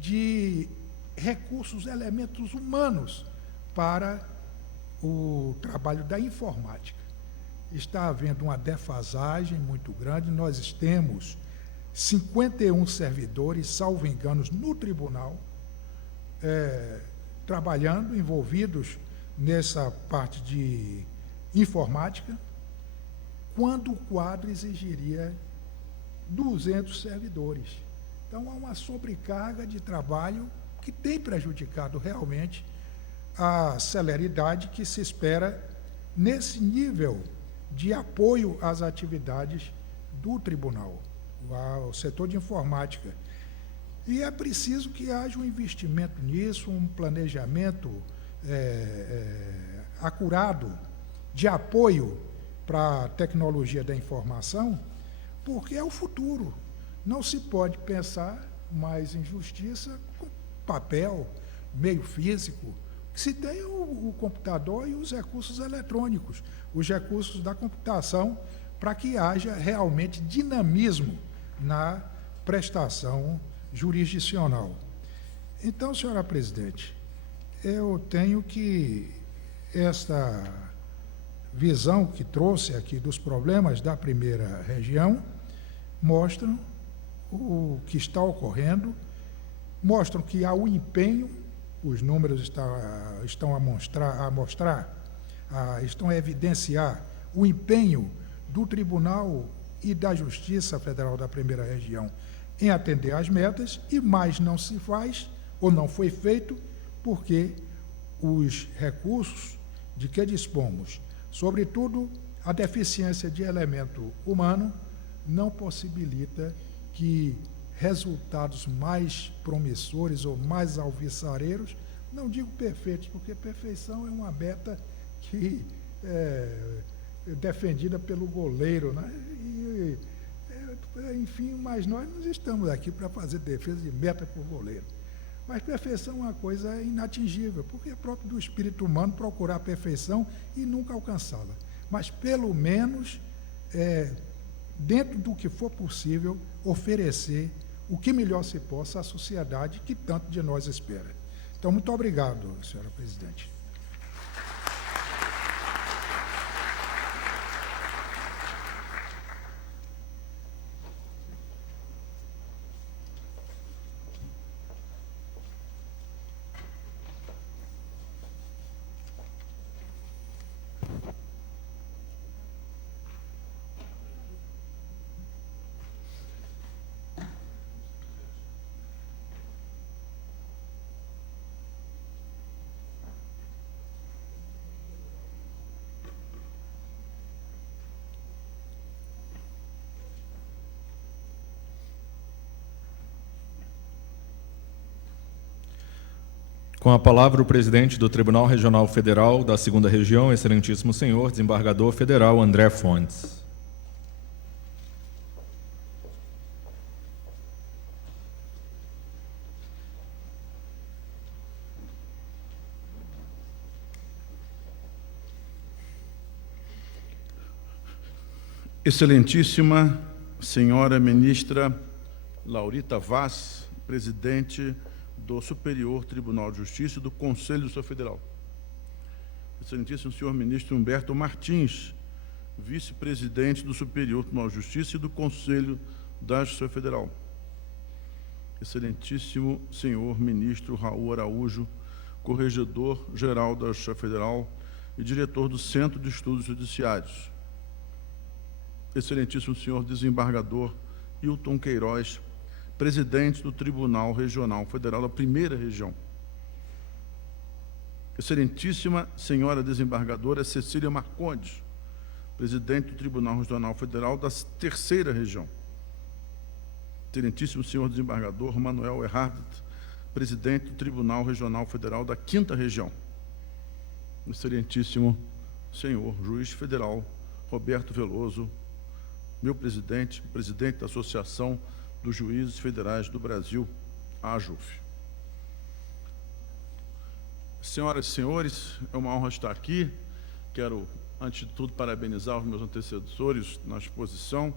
de recursos, elementos humanos para o trabalho da informática. Está havendo uma defasagem muito grande, nós temos 51 servidores, salvo enganos, no tribunal, trabalhando, envolvidos nessa parte de informática, quando o quadro exigiria 200 servidores. Então, há uma sobrecarga de trabalho que tem prejudicado realmente a celeridade que se espera nesse nível de apoio às atividades do tribunal, ao setor de informática. E é preciso que haja um investimento nisso, um planejamento acurado de apoio para a tecnologia da informação, porque é o futuro. Não se pode pensar mais em justiça com papel, meio físico. Se tem o computador e os recursos eletrônicos, os recursos da computação, para que haja realmente dinamismo na prestação jurisdicional. Então, senhora presidente, eu tenho que esta visão que trouxe aqui dos problemas da primeira região mostram o que está ocorrendo, mostram que há o empenho, os números estão a evidenciar o empenho do Tribunal e da Justiça Federal da Primeira Região em atender às metas, e mais não se faz, ou não foi feito, porque os recursos de que dispomos, sobretudo a deficiência de elemento humano, não possibilita que resultados mais promissores ou mais alvissareiros, não digo perfeitos, porque perfeição é uma meta que é defendida pelo goleiro, né? Enfim, mas nós não estamos aqui para fazer defesa de meta por goleiro. Mas perfeição é uma coisa inatingível, porque é próprio do espírito humano procurar a perfeição e nunca alcançá-la. Mas, pelo menos, dentro do que for possível, oferecer o que melhor se possa à sociedade que tanto de nós espera. Então, muito obrigado, senhora presidente. Com a palavra, o presidente do Tribunal Regional Federal da Segunda Região, excelentíssimo senhor desembargador federal André Fontes. Excelentíssima senhora ministra Laurita Vaz, presidente do Superior Tribunal de Justiça e do Conselho do Estado Federal. Excelentíssimo senhor ministro Humberto Martins, vice-presidente do Superior Tribunal de Justiça e do Conselho da Justiça Federal. Excelentíssimo senhor ministro Raul Araújo, corregedor-geral da Justiça Federal e diretor do Centro de Estudos Judiciários. Excelentíssimo senhor desembargador Hilton Queiroz, presidente do Tribunal Regional Federal da Primeira Região. Excelentíssima senhora desembargadora Cecília Marcondes, presidente do Tribunal Regional Federal da Terceira Região. Excelentíssimo senhor desembargador Manuel Erhardt, presidente do Tribunal Regional Federal da Quinta Região. Excelentíssimo senhor juiz federal Roberto Veloso, meu presidente, presidente da Associação dos Juízes Federais do Brasil, a AJUF. Senhoras e senhores, é uma honra estar aqui. Quero, antes de tudo, parabenizar os meus antecessores na exposição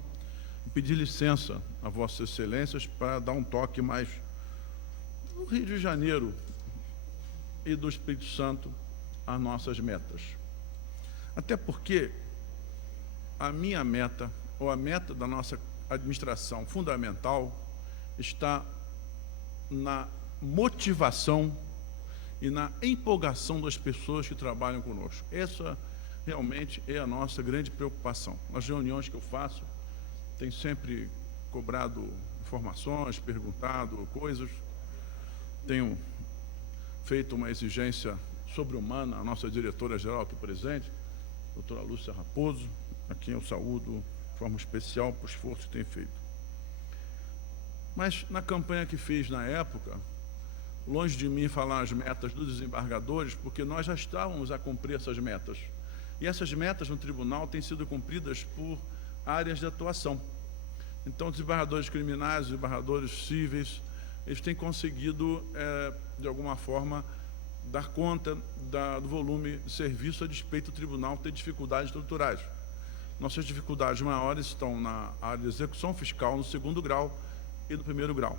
e pedir licença a Vossas Excelências para dar um toque mais do Rio de Janeiro e do Espírito Santo às nossas metas. Até porque a minha meta, ou a meta da nossa administração fundamental, está na motivação e na empolgação das pessoas que trabalham conosco. Essa realmente é a nossa grande preocupação. Nas reuniões que eu faço, tenho sempre cobrado informações, perguntado coisas, tenho feito uma exigência sobre-humana à nossa diretora-geral aqui presente, a doutora Lúcia Raposo, a quem eu saúdo de forma especial por esforço que tem feito. Mas na campanha que fiz na época, longe de mim falar as metas dos desembargadores, porque nós já estávamos a cumprir essas metas. E essas metas no tribunal têm sido cumpridas por áreas de atuação. Então, os desembargadores criminais, os desembargadores cíveis, eles têm conseguido, de alguma forma, dar conta do volume de serviço a despeito do tribunal ter dificuldades estruturais. Nossas dificuldades maiores estão na área de execução fiscal, no 2º grau e no 1º grau.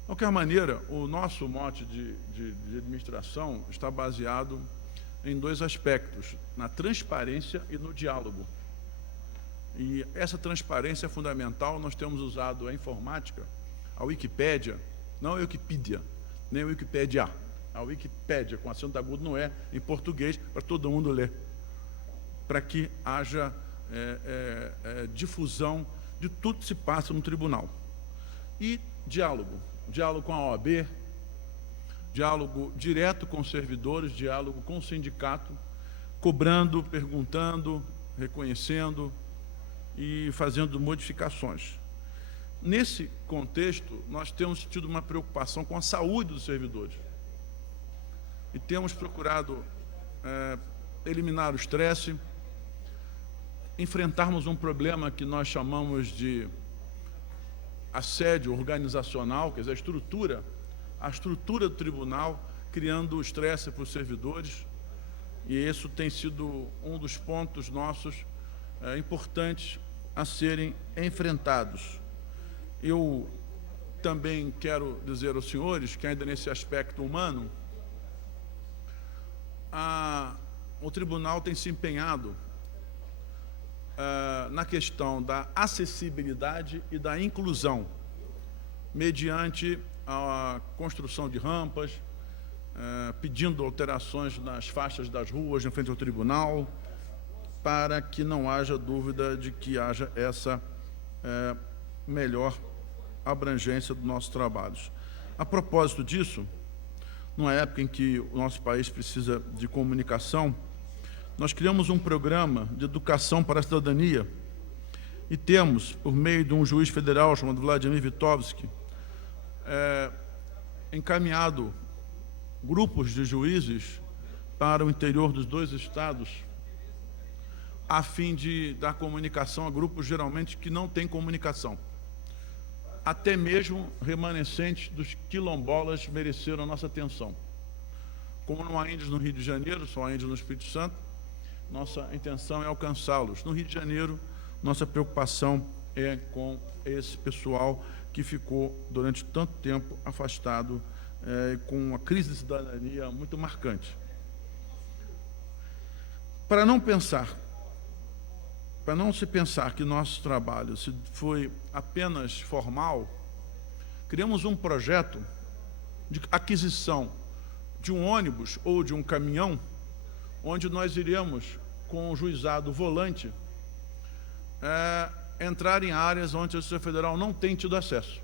De qualquer maneira, o nosso mote de administração está baseado em 2 aspectos, na transparência e no diálogo. E essa transparência é fundamental. Nós temos usado a informática, a Wikipédia, não a Wikipedia, nem a Wikipédia. A Wikipédia, com acento agudo no E, em português, para todo mundo ler, para que haja difusão de tudo que se passa no tribunal. E diálogo com a OAB, diálogo direto com os servidores, diálogo com o sindicato, cobrando, perguntando, reconhecendo e fazendo modificações. Nesse contexto, nós temos tido uma preocupação com a saúde dos servidores e temos procurado eliminar o estresse, enfrentarmos um problema que nós chamamos de assédio organizacional, quer dizer, a estrutura do tribunal, criando estresse para os servidores, e isso tem sido um dos pontos nossos importantes a serem enfrentados. Eu também quero dizer aos senhores que, ainda nesse aspecto humano, o tribunal tem se empenhado na questão da acessibilidade e da inclusão, mediante a construção de rampas, pedindo alterações nas faixas das ruas em frente ao tribunal, para que não haja dúvida de que haja essa melhor abrangência dos nossos trabalhos. A propósito disso, numa época em que o nosso país precisa de comunicação, nós criamos um programa de educação para a cidadania e temos, por meio de um juiz federal chamado Vladimir Vitovski, encaminhado grupos de juízes para o interior dos 2 estados, a fim de dar comunicação a grupos geralmente que não têm comunicação. Até mesmo remanescentes dos quilombolas mereceram a nossa atenção. Como não há índios no Rio de Janeiro, só há índios no Espírito Santo, nossa intenção é alcançá-los. No Rio de Janeiro, nossa preocupação é com esse pessoal que ficou durante tanto tempo afastado, com uma crise de cidadania muito marcante. Para não se pensar que nosso trabalho foi apenas formal, criamos um projeto de aquisição de um ônibus ou de um caminhão, onde nós iremos, com o juizado volante, entrar em áreas onde a Justiça Federal não tem tido acesso.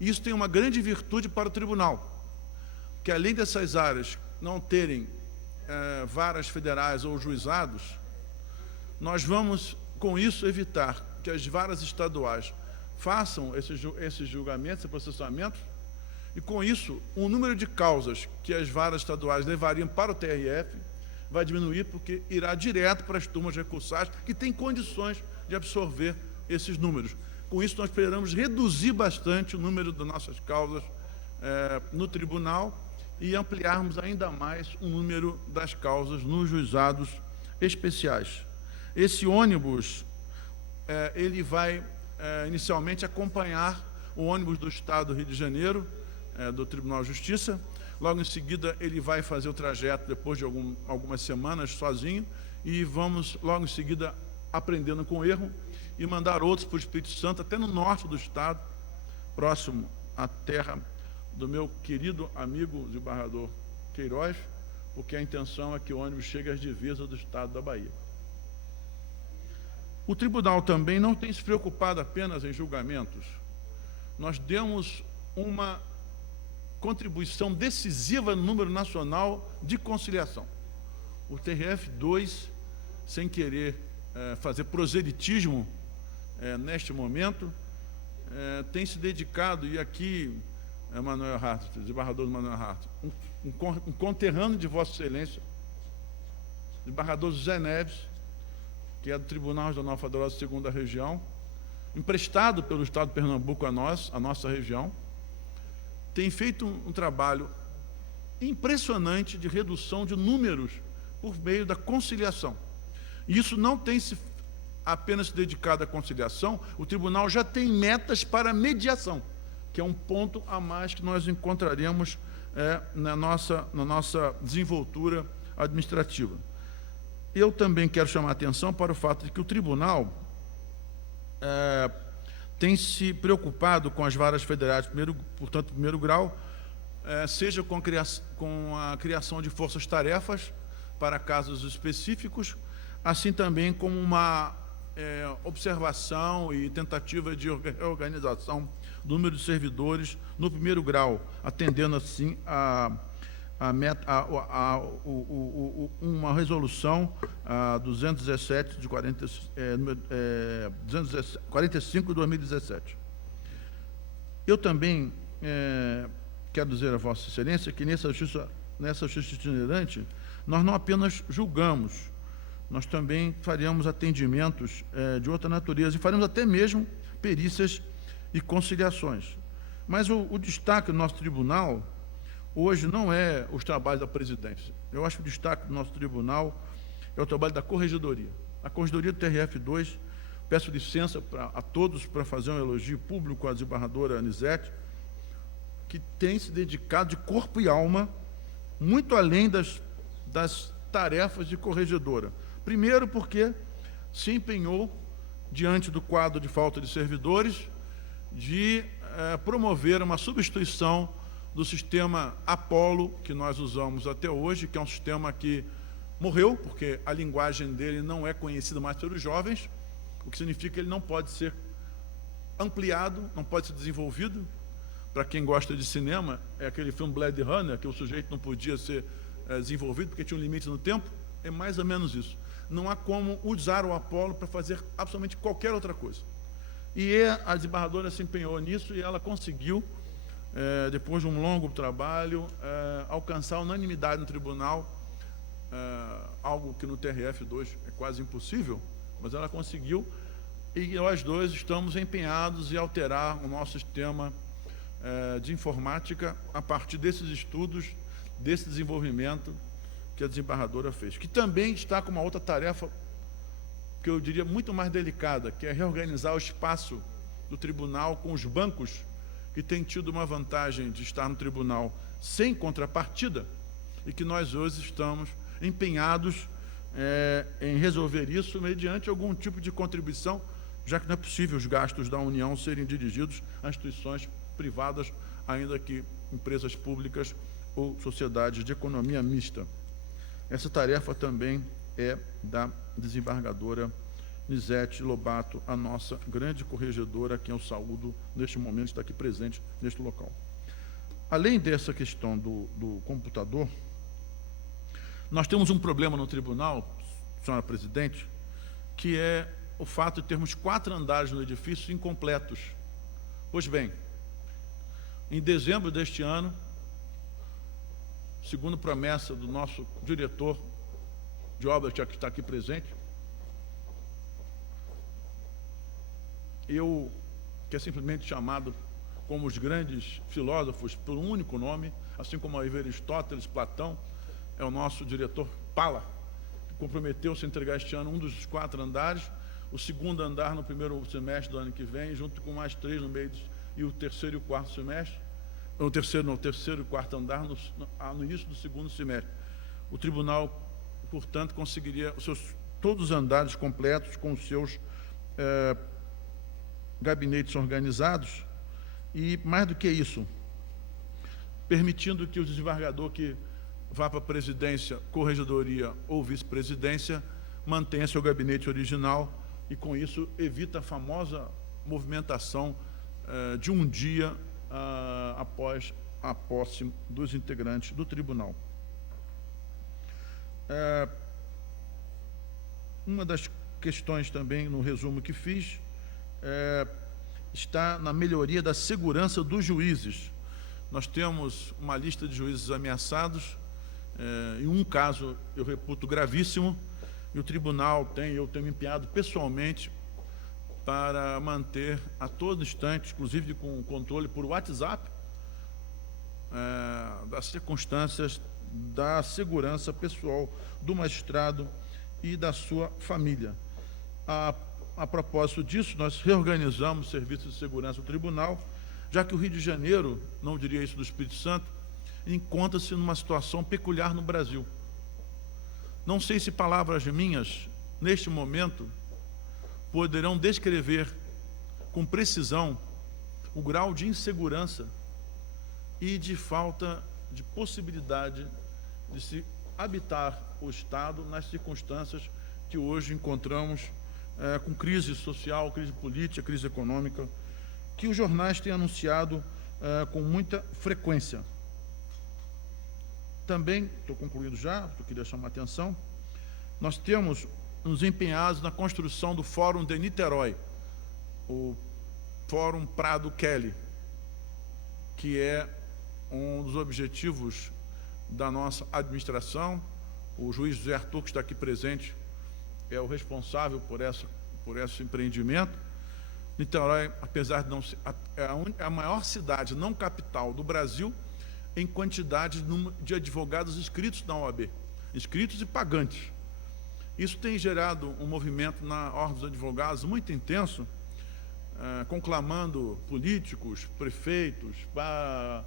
E isso tem uma grande virtude para o tribunal, que além dessas áreas não terem varas federais ou juizados, nós vamos, com isso, evitar que as varas estaduais façam esses julgamentos, esses processamentos, e, com isso, o número de causas que as varas estaduais levariam para o TRF vai diminuir, porque irá direto para as turmas recursais, que têm condições de absorver esses números. Com isso, nós esperamos reduzir bastante o número das nossas causas no tribunal e ampliarmos ainda mais o número das causas nos juizados especiais. Esse ônibus, ele vai inicialmente acompanhar o ônibus do Estado do Rio de Janeiro, do Tribunal de Justiça. Logo em seguida, ele vai fazer o trajeto, depois de algumas semanas, sozinho, e vamos, logo em seguida, aprendendo com o erro, e mandar outros para o Espírito Santo, até no norte do Estado, próximo à terra do meu querido amigo desembargador Queiroz, porque a intenção é que o ônibus chegue às divisas do Estado da Bahia. O tribunal também não tem se preocupado apenas em julgamentos. Nós demos uma contribuição decisiva no número nacional de conciliação. O TRF2, sem querer fazer proselitismo neste momento, tem se dedicado, e aqui, Manuel Hart, desembargador Manuel Hart, um conterrâneo de Vossa Excelência, desembargador José Neves, que é do Tribunal Regional Federal da 2ª Região, emprestado pelo Estado de Pernambuco a nossa região, tem feito um trabalho impressionante de redução de números por meio da conciliação. E isso não tem se apenas se dedicado à conciliação, o tribunal já tem metas para mediação, que é um ponto a mais que nós encontraremos na nossa desenvoltura administrativa. Eu também quero chamar a atenção para o fato de que o tribunal tem se preocupado com as varas federais, portanto, primeiro grau, seja com a criação de forças-tarefas para casos específicos, assim também como uma observação e tentativa de reorganização do número de servidores no primeiro grau, atendendo assim uma resolução 217 de 45 de 2017. Eu também quero dizer a Vossa Excelência que nessa justiça itinerante nós não apenas julgamos, nós também faremos atendimentos de outra natureza e faremos até mesmo perícias e conciliações. Mas o destaque do nosso tribunal hoje não é os trabalhos da presidência. Eu acho que o destaque do nosso tribunal é o trabalho da Corregedoria. A Corregedoria do TRF2, peço licença a todos para fazer um elogio público à desembargadora Anisete, que tem se dedicado de corpo e alma, muito além das tarefas de corregedora. Primeiro porque se empenhou, diante do quadro de falta de servidores, de promover uma substituição do sistema Apollo, que nós usamos até hoje, que é um sistema que morreu, porque a linguagem dele não é conhecida mais pelos jovens, o que significa que ele não pode ser ampliado, não pode ser desenvolvido. Para quem gosta de cinema, é aquele filme Blade Runner, que o sujeito não podia ser desenvolvido porque tinha um limite no tempo, é mais ou menos isso. Não há como usar o Apollo para fazer absolutamente qualquer outra coisa. E a desembargadora se empenhou nisso e ela conseguiu, depois de um longo trabalho, alcançar unanimidade no tribunal, algo que no TRF2 é quase impossível, mas ela conseguiu, e nós dois estamos empenhados em alterar o nosso sistema de informática a partir desses estudos, desse desenvolvimento que a desembargadora fez, que também está com uma outra tarefa que eu diria muito mais delicada, que é reorganizar o espaço do tribunal com os bancos que têm tido uma vantagem de estar no tribunal sem contrapartida e que nós hoje estamos empenhados em resolver isso mediante algum tipo de contribuição, já que não é possível os gastos da União serem dirigidos a instituições privadas, ainda que empresas públicas ou sociedades de economia mista. Essa tarefa também é da desembargadora Anisete Lobato, a nossa grande corregedora, a quem eu saúdo neste momento, está aqui presente neste local. Além dessa questão do computador, nós temos um problema no tribunal, senhora presidente, que é o fato de termos 4 andares no edifício incompletos. Pois bem, em dezembro deste ano, segundo promessa do nosso diretor de obras, que está aqui presente, que é simplesmente chamado como os grandes filósofos por um único nome, assim como Aristóteles, Platão, é o nosso diretor Pala, que comprometeu-se a entregar este ano um dos 4 andares, o segundo andar no primeiro semestre do ano que vem, junto com mais 3 no meio e o terceiro e o quarto semestre, o terceiro e quarto andar no início do segundo semestre. O tribunal, portanto, conseguiria todos os andares completos com os seus gabinetes organizados e, mais do que isso, permitindo que o desembargador que vá para a presidência, corregedoria ou vice-presidência mantenha seu gabinete original e, com isso, evita a famosa movimentação de um dia após a posse dos integrantes do tribunal. Uma das questões também, no resumo que fiz, está na melhoria da segurança dos juízes. Nós temos uma lista de juízes ameaçados, em um caso eu reputo gravíssimo, e o tribunal eu tenho empenhado pessoalmente para manter a todo instante, inclusive com controle por WhatsApp, das circunstâncias da segurança pessoal do magistrado e da sua família. A propósito disso, nós reorganizamos o serviço de segurança do tribunal, já que o Rio de Janeiro, não diria isso do Espírito Santo, encontra-se numa situação peculiar no Brasil. Não sei se palavras minhas, neste momento, poderão descrever com precisão o grau de insegurança e de falta de possibilidade de se habitar o Estado nas circunstâncias que hoje encontramos com crise social, crise política, crise econômica, que os jornais têm anunciado com muita frequência. Também, estou concluindo já, eu queria chamar a atenção, nós temos nos empenhados na construção do Fórum de Niterói, o Fórum Prado Kelly, que é um dos objetivos da nossa administração. O juiz José Arthur, que está aqui presente, é o responsável por esse empreendimento. Niterói, apesar de não ser a maior cidade não capital do Brasil em quantidade de advogados inscritos na OAB, inscritos e pagantes. Isso tem gerado um movimento na Ordem dos Advogados muito intenso, conclamando políticos, prefeitos, para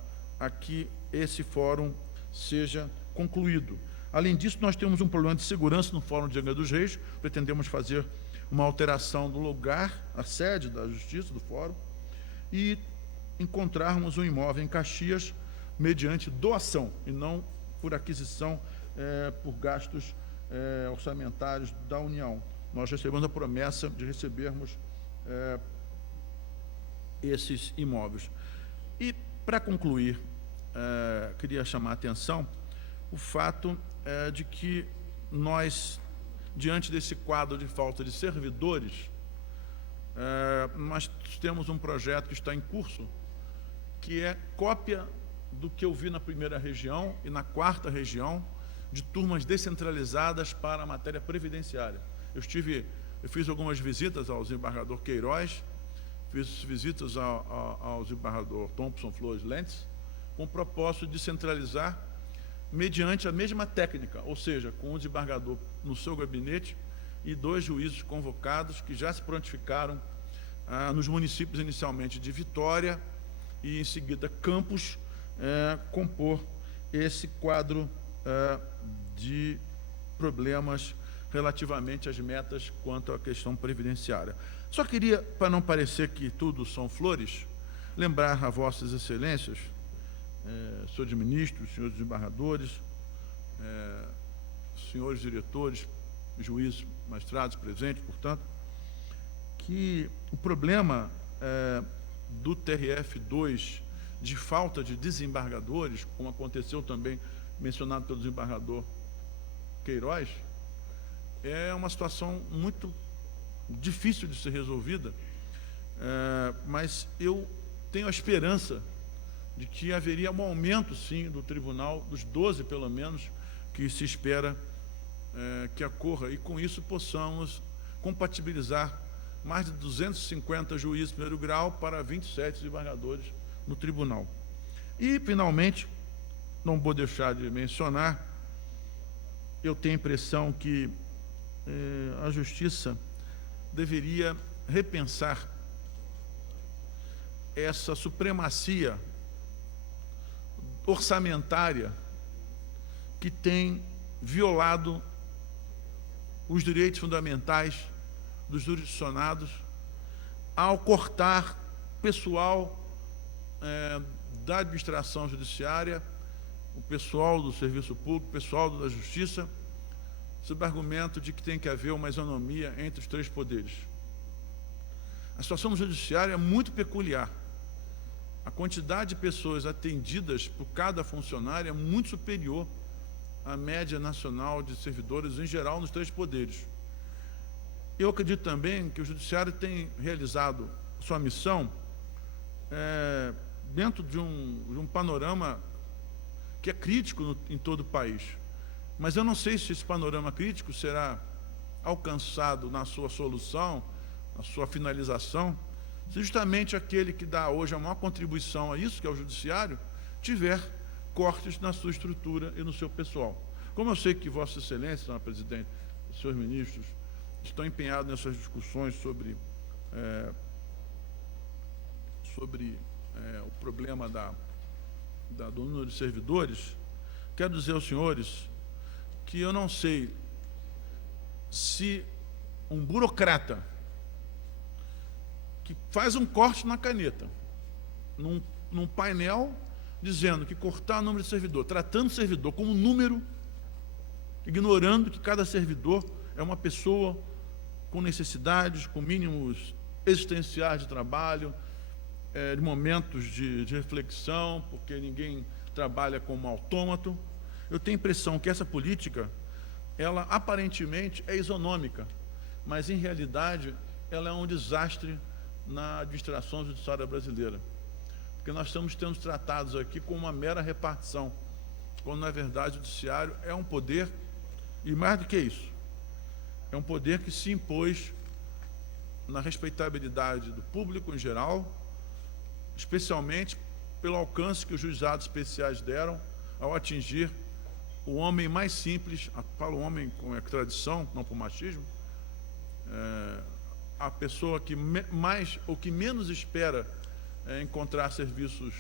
que esse fórum seja concluído. Além disso, nós temos um problema de segurança no Fórum de Angra dos Reis, pretendemos fazer uma alteração do lugar, a sede da Justiça, do Fórum, e encontrarmos um imóvel em Caxias mediante doação, e não por aquisição por gastos orçamentários da União. Nós recebemos a promessa de recebermos esses imóveis. E, para concluir, queria chamar a atenção o fato de que nós, diante desse quadro de falta de servidores, nós temos um projeto que está em curso, que é cópia do que eu vi na 1ª região e na 4ª região, de turmas descentralizadas para a matéria previdenciária. Eu fiz algumas visitas ao desembargador Queiroz, fiz visitas ao desembargador Thompson Flores Lentz, com o propósito de centralizar mediante a mesma técnica, ou seja, com o desembargador no seu gabinete e 2 juízes convocados que já se prontificaram nos municípios inicialmente de Vitória e em seguida Campos, compor esse quadro de problemas relativamente às metas quanto à questão previdenciária. Só queria, para não parecer que tudo são flores, lembrar a vossas excelências, senhores ministros, senhores desembargadores, senhores diretores, juízes, magistrados presentes, portanto, que o problema do TRF2 de falta de desembargadores, como aconteceu também, mencionado pelo desembargador Queiroz, é uma situação muito difícil de ser resolvida, mas eu tenho a esperança de que haveria um aumento, sim, do tribunal, dos 12, pelo menos, que se espera que ocorra, e com isso possamos compatibilizar mais de 250 juízes de primeiro grau para 27 desembargadores no tribunal. E, finalmente, não vou deixar de mencionar, eu tenho a impressão que a Justiça deveria repensar essa supremacia orçamentária que tem violado os direitos fundamentais dos jurisdicionados ao cortar pessoal da administração judiciária, o pessoal do serviço público, o pessoal da justiça, sob o argumento de que tem que haver uma isonomia entre os três poderes. A situação no judiciário é muito peculiar. A quantidade de pessoas atendidas por cada funcionário é muito superior à média nacional de servidores, em geral, nos três poderes. Eu acredito também que o judiciário tem realizado sua missão dentro de um panorama que é crítico em todo o país. Mas eu não sei se esse panorama crítico será alcançado na sua solução, na sua finalização, se justamente aquele que dá hoje a maior contribuição a isso, que é o judiciário, tiver cortes na sua estrutura e no seu pessoal. Como eu sei que Vossa Excelência, senhora Presidente, os senhores ministros, estão empenhados nessas discussões sobre o problema do número de servidores, quero dizer aos senhores que eu não sei se um burocrata que faz um corte na caneta, num painel, dizendo que cortar o número de servidor, tratando o servidor como número, ignorando que cada servidor é uma pessoa com necessidades, com mínimos existenciais de trabalho, de momentos de reflexão, porque ninguém trabalha como autômato. Eu tenho a impressão que essa política, ela aparentemente é isonômica, mas em realidade ela é um desastre na administração judiciária brasileira. Porque nós estamos tendo tratados aqui com uma mera repartição, quando na verdade o judiciário é um poder, e mais do que isso, é um poder que se impôs na respeitabilidade do público em geral, especialmente pelo alcance que os juizados especiais deram ao atingir o homem mais simples, falo homem com tradição, não por machismo, a pessoa que mais ou que menos espera encontrar serviços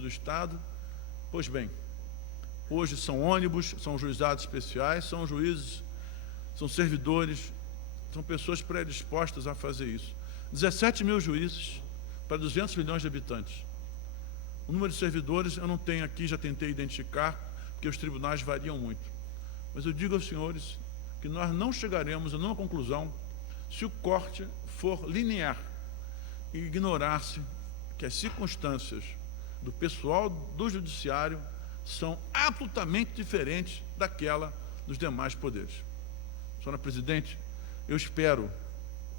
do Estado. Pois bem, hoje são ônibus, são juizados especiais, são juízes, são servidores, são pessoas predispostas a fazer isso. 17 mil juízes para 200 milhões de habitantes. O número de servidores eu não tenho aqui, já tentei identificar, porque os tribunais variam muito. Mas eu digo aos senhores que nós não chegaremos a nenhuma conclusão se o corte for linear e ignorar-se que as circunstâncias do pessoal do judiciário são absolutamente diferentes daquela dos demais poderes. Senhora Presidente, eu espero,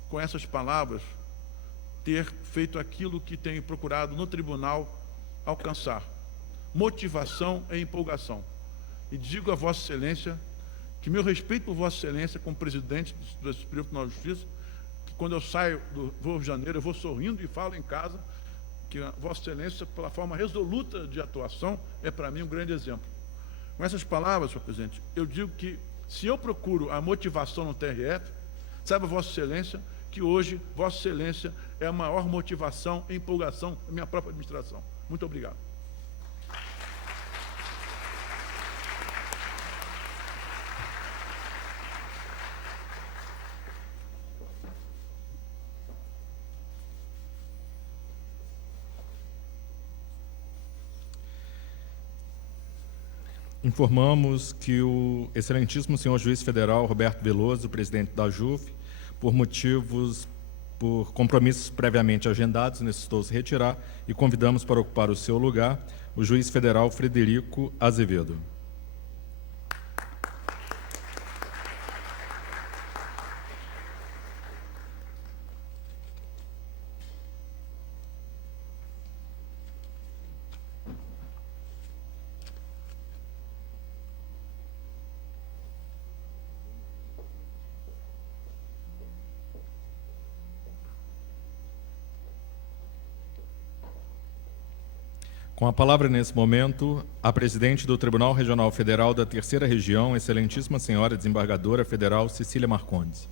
com essas palavras, ter feito aquilo que tenho procurado no tribunal alcançar: motivação e empolgação. E digo a Vossa Excelência que meu respeito por Vossa Excelência como presidente do Superior Tribunal de Justiça, que quando eu saio do Rio de Janeiro, eu vou sorrindo e falo em casa que a Vossa Excelência, pela forma resoluta de atuação, é para mim um grande exemplo. Com essas palavras, senhor presidente, eu digo que se eu procuro a motivação no TRF, saiba Vossa Excelência que hoje Vossa Excelência é a maior motivação e empolgação da minha própria administração. Muito obrigado. Informamos que o excelentíssimo senhor juiz federal Roberto Veloso, presidente da JUF, por compromissos previamente agendados, necessitou se retirar e convidamos para ocupar o seu lugar o juiz federal Frederico Azevedo. Com a palavra nesse momento, a presidente do Tribunal Regional Federal da Terceira Região, excelentíssima senhora desembargadora federal Cecília Marcondes.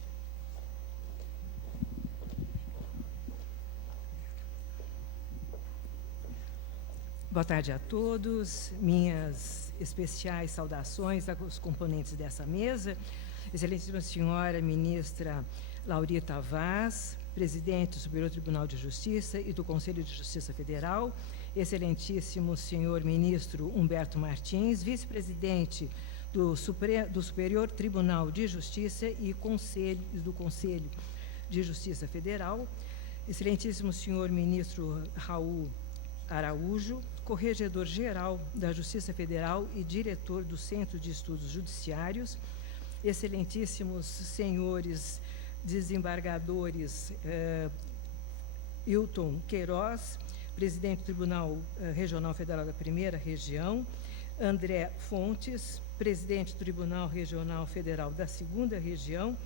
Boa tarde a todos. Minhas especiais saudações aos componentes dessa mesa. Excelentíssima senhora ministra Laurita Vaz, presidente do Superior Tribunal de Justiça e do Conselho de Justiça Federal. Excelentíssimo senhor ministro Humberto Martins, vice-presidente do Superior Tribunal de Justiça e do Conselho de Justiça Federal. Excelentíssimo senhor ministro Raul Araújo, corregedor-geral da Justiça Federal e diretor do Centro de Estudos Judiciários. Excelentíssimos senhores desembargadores Hilton Queiroz, presidente do Tribunal Regional Federal da Primeira Região, André Fontes, presidente do Tribunal Regional Federal da Segunda Região,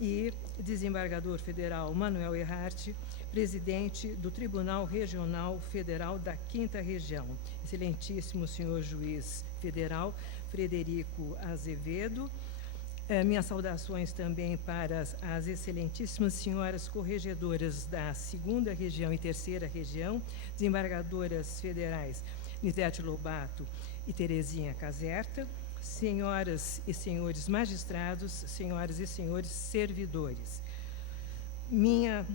e desembargador federal Manuel Erhart, presidente do Tribunal Regional Federal da Quinta Região. Excelentíssimo senhor juiz federal Frederico Azevedo. Minhas saudações também para as excelentíssimas senhoras corregedoras da Segunda Região e Terceira Região, desembargadoras federais Nizete Lobato e Terezinha Caserta, senhoras e senhores magistrados, senhoras e senhores servidores. Minha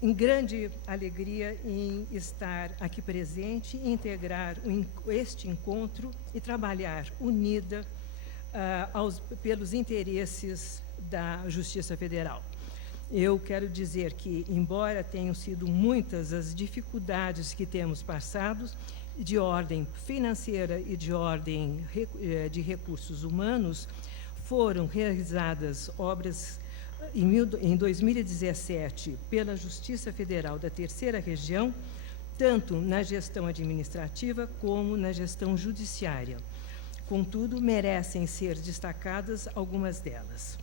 grande alegria em estar aqui presente, integrar este encontro e trabalhar unida pelos interesses da Justiça Federal. Eu quero dizer que, embora tenham sido muitas as dificuldades que temos passado, de ordem financeira e de ordem de recursos humanos, foram realizadas obras em 2017 pela Justiça Federal da Terceira Região, tanto na gestão administrativa como na gestão judiciária. Contudo, merecem ser destacadas algumas delas.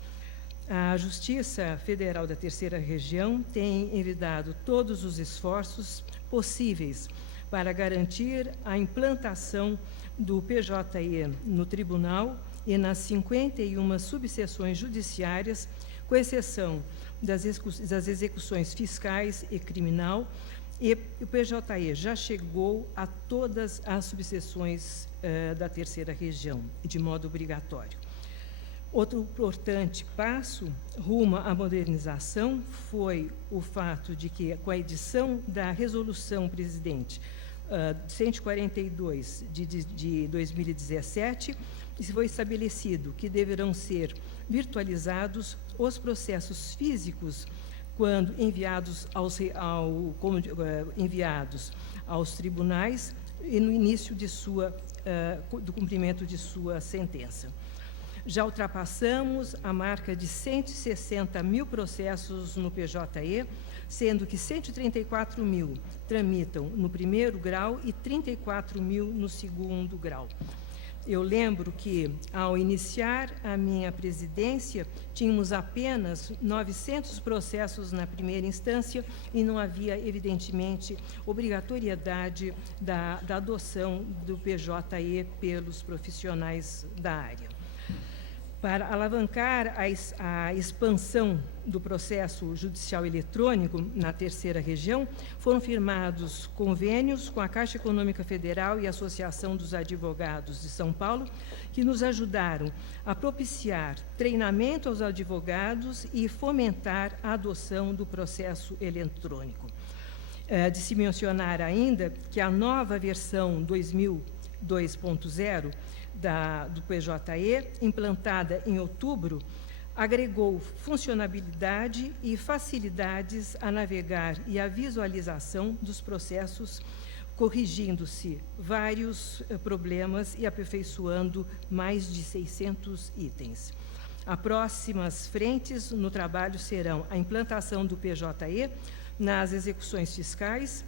A Justiça Federal da Terceira Região tem envidado todos os esforços possíveis para garantir a implantação do PJE no tribunal e nas 51 subseções judiciárias, com exceção das execuções fiscais e criminal, e o PJE já chegou a todas as subseções da Terceira Região, de modo obrigatório. Outro importante passo rumo à modernização foi o fato de que, com a edição da Resolução Presidente 142 de 2017, foi estabelecido que deverão ser virtualizados os processos físicos quando enviados aos tribunais e no início do cumprimento de sua sentença. Já ultrapassamos a marca de 160 mil processos no PJE, sendo que 134 mil tramitam no primeiro grau e 34 mil no segundo grau. Eu lembro que, ao iniciar a minha presidência, tínhamos apenas 900 processos na primeira instância e não havia, evidentemente, obrigatoriedade da adoção do PJE pelos profissionais da área. Para alavancar a expansão do processo judicial eletrônico na Terceira Região, foram firmados convênios com a Caixa Econômica Federal e a Associação dos Advogados de São Paulo, que nos ajudaram a propiciar treinamento aos advogados e fomentar a adoção do processo eletrônico. De se mencionar ainda que a nova versão 2002.0 do PJE, implantada em outubro, agregou funcionalidade e facilidades a navegar e a visualização dos processos, corrigindo-se vários problemas e aperfeiçoando mais de 600 itens. As próximas frentes no trabalho serão a implantação do PJE nas execuções fiscais,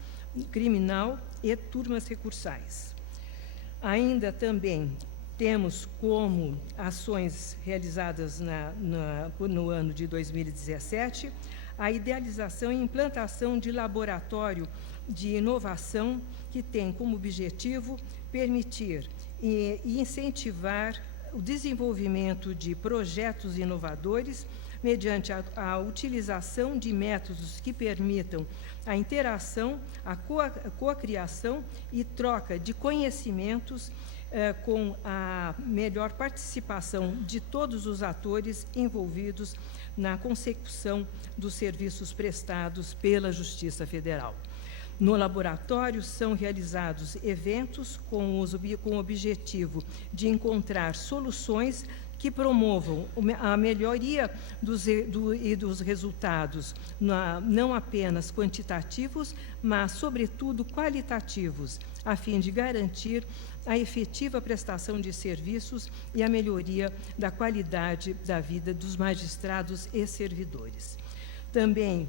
criminal e turmas recursais. Ainda também temos como ações realizadas no ano de 2017 a idealização e implantação de laboratório de inovação que tem como objetivo permitir e incentivar o desenvolvimento de projetos inovadores mediante a utilização de métodos que permitam a interação, a cocriação e troca de conhecimentos com a melhor participação de todos os atores envolvidos na consecução dos serviços prestados pela Justiça Federal. No laboratório são realizados eventos com o objetivo de encontrar soluções que promovam a melhoria dos resultados, não apenas quantitativos, mas, sobretudo, qualitativos, a fim de garantir a efetiva prestação de serviços e a melhoria da qualidade da vida dos magistrados e servidores. Também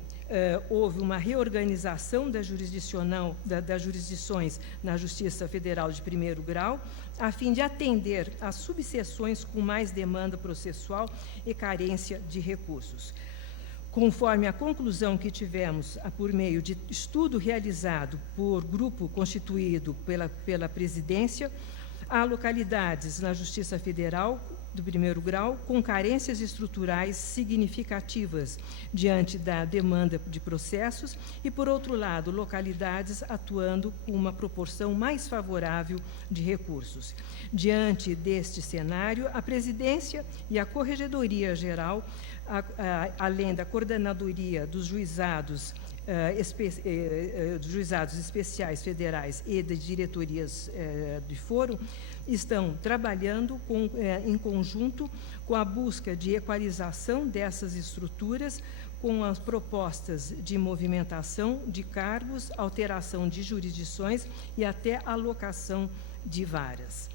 houve uma reorganização das jurisdições na Justiça Federal de primeiro grau, a fim de atender às subseções com mais demanda processual e carência de recursos. Conforme a conclusão que tivemos por meio de estudo realizado por grupo constituído pela presidência, há localidades na Justiça Federal do primeiro grau com carências estruturais significativas diante da demanda de processos e, por outro lado, localidades atuando com uma proporção mais favorável de recursos. Diante deste cenário, a presidência e a Corregedoria Geral, além da coordenadoria dos juizados especiais federais e das diretorias de foro, estão trabalhando em conjunto com a busca de equalização dessas estruturas, com as propostas de movimentação de cargos, alteração de jurisdições e até alocação de varas.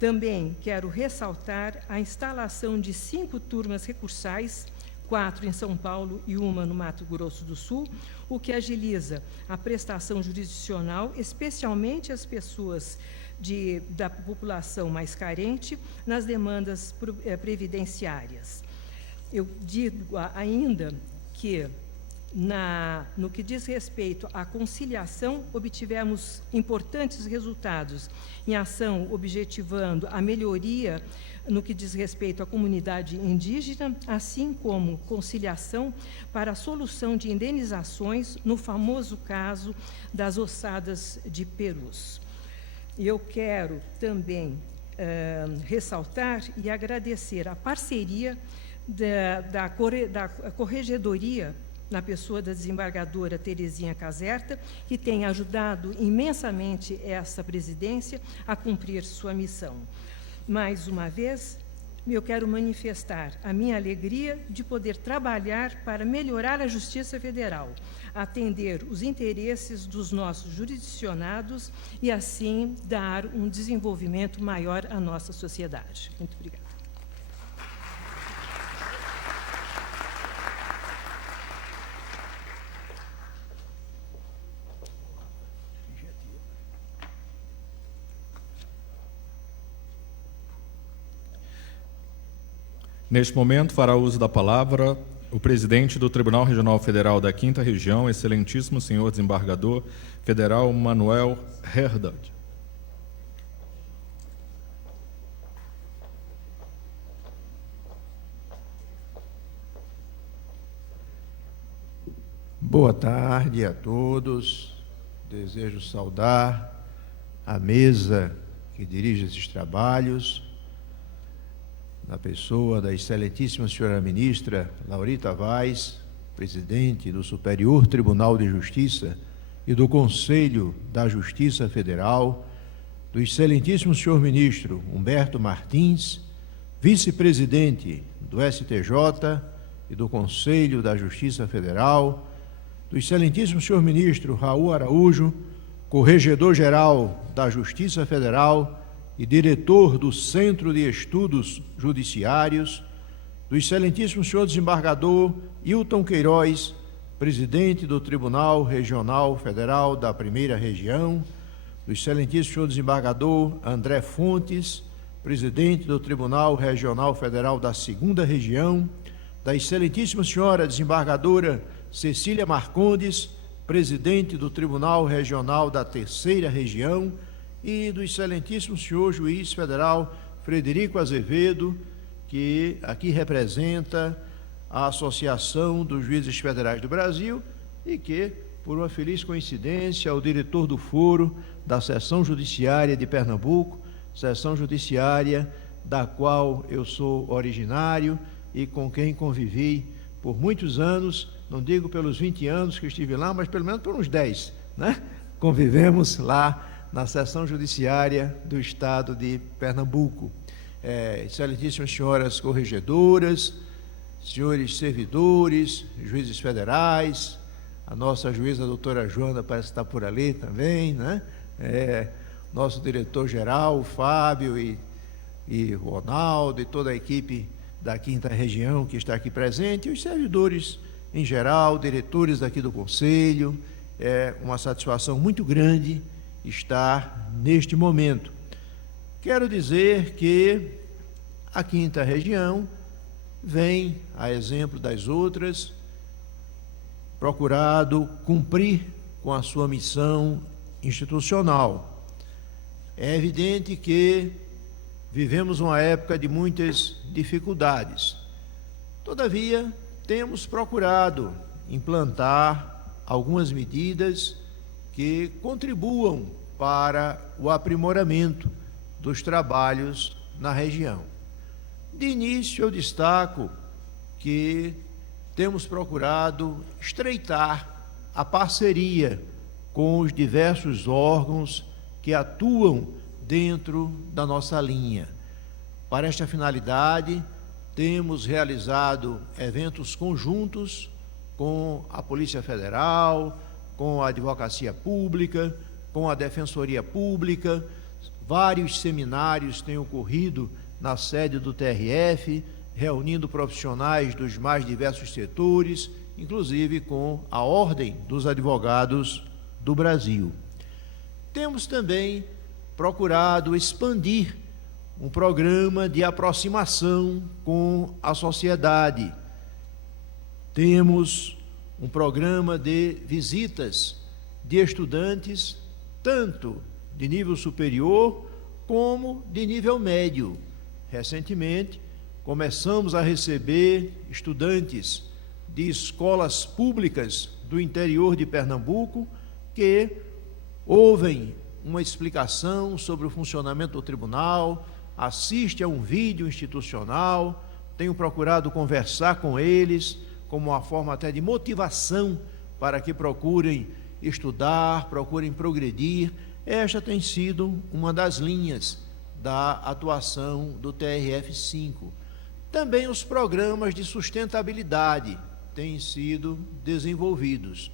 Também quero ressaltar a instalação de 5 turmas recursais, 4 em São Paulo e 1 no Mato Grosso do Sul, o que agiliza a prestação jurisdicional, especialmente as pessoas da população mais carente, nas demandas previdenciárias. Eu digo ainda que, no que diz respeito à conciliação, obtivemos importantes resultados em ação objetivando a melhoria no que diz respeito à comunidade indígena, assim como conciliação para a solução de indenizações no famoso caso das ossadas de Perus. Eu quero também ressaltar e agradecer a parceria da Corregedoria, na pessoa da desembargadora Terezinha Caserta, que tem ajudado imensamente essa presidência a cumprir sua missão. Mais uma vez, eu quero manifestar a minha alegria de poder trabalhar para melhorar a Justiça Federal, atender os interesses dos nossos jurisdicionados e, assim, dar um desenvolvimento maior à nossa sociedade. Muito obrigada. Neste momento, fará uso da palavra o presidente do Tribunal Regional Federal da 5ª Região, excelentíssimo senhor desembargador federal Manuel Herdad. Boa tarde a todos. Desejo saudar a mesa que dirige esses trabalhos, na pessoa da excelentíssima senhora ministra Laurita Vaz, presidente do Superior Tribunal de Justiça e do Conselho da Justiça Federal, do excelentíssimo senhor ministro Humberto Martins, vice-presidente do STJ e do Conselho da Justiça Federal, do excelentíssimo senhor ministro Raul Araújo, corregedor-geral da Justiça Federal e diretor do Centro de Estudos Judiciários, do excelentíssimo senhor desembargador Hilton Queiroz, presidente do Tribunal Regional Federal da 1ª Região, do excelentíssimo senhor desembargador André Fontes, presidente do Tribunal Regional Federal da 2ª Região, da excelentíssima senhora desembargadora Cecília Marcondes, presidente do Tribunal Regional da Terceira Região, e do excelentíssimo senhor juiz federal Frederico Azevedo, que aqui representa a Associação dos Juízes Federais do Brasil e que, por uma feliz coincidência, é o diretor do foro da Seção Judiciária de Pernambuco, seção judiciária da qual eu sou originário e com quem convivi por muitos anos, não digo pelos 20 anos que estive lá, mas pelo menos por uns 10, né? Convivemos lá na seção judiciária do estado de Pernambuco. Excelentíssimas senhoras corregedoras, senhores servidores, juízes federais, a nossa juíza, a doutora Joana, parece estar por ali também, né? Nosso diretor-geral, o Fábio e o Ronaldo e toda a equipe da 5ª Região que está aqui presente, e os servidores em geral, diretores daqui do Conselho. É uma satisfação muito grande estar neste momento. Quero dizer que a 5ª Região vem, a exemplo das outras, procurado cumprir com a sua missão institucional. É evidente que vivemos uma época de muitas dificuldades. Todavia, temos procurado implantar algumas medidas que contribuam para o aprimoramento dos trabalhos na região. De início, eu destaco que temos procurado estreitar a parceria com os diversos órgãos que atuam dentro da nossa linha. Para esta finalidade, temos realizado eventos conjuntos com a Polícia Federal, com a Advocacia Pública, com a Defensoria Pública. Vários seminários têm ocorrido na sede do TRF, reunindo profissionais dos mais diversos setores, inclusive com a Ordem dos Advogados do Brasil. Temos também procurado expandir um programa de aproximação com a sociedade. Temos um programa de visitas de estudantes, tanto de nível superior como de nível médio. Recentemente, começamos a receber estudantes de escolas públicas do interior de Pernambuco que ouvem uma explicação sobre o funcionamento do tribunal, assiste a um vídeo institucional. Tenho procurado conversar com eles como uma forma até de motivação para que procurem estudar, procurem progredir. Esta tem sido uma das linhas da atuação do TRF-5. Também os programas de sustentabilidade têm sido desenvolvidos.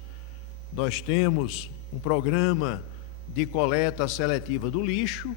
Nós temos um programa de coleta seletiva do lixo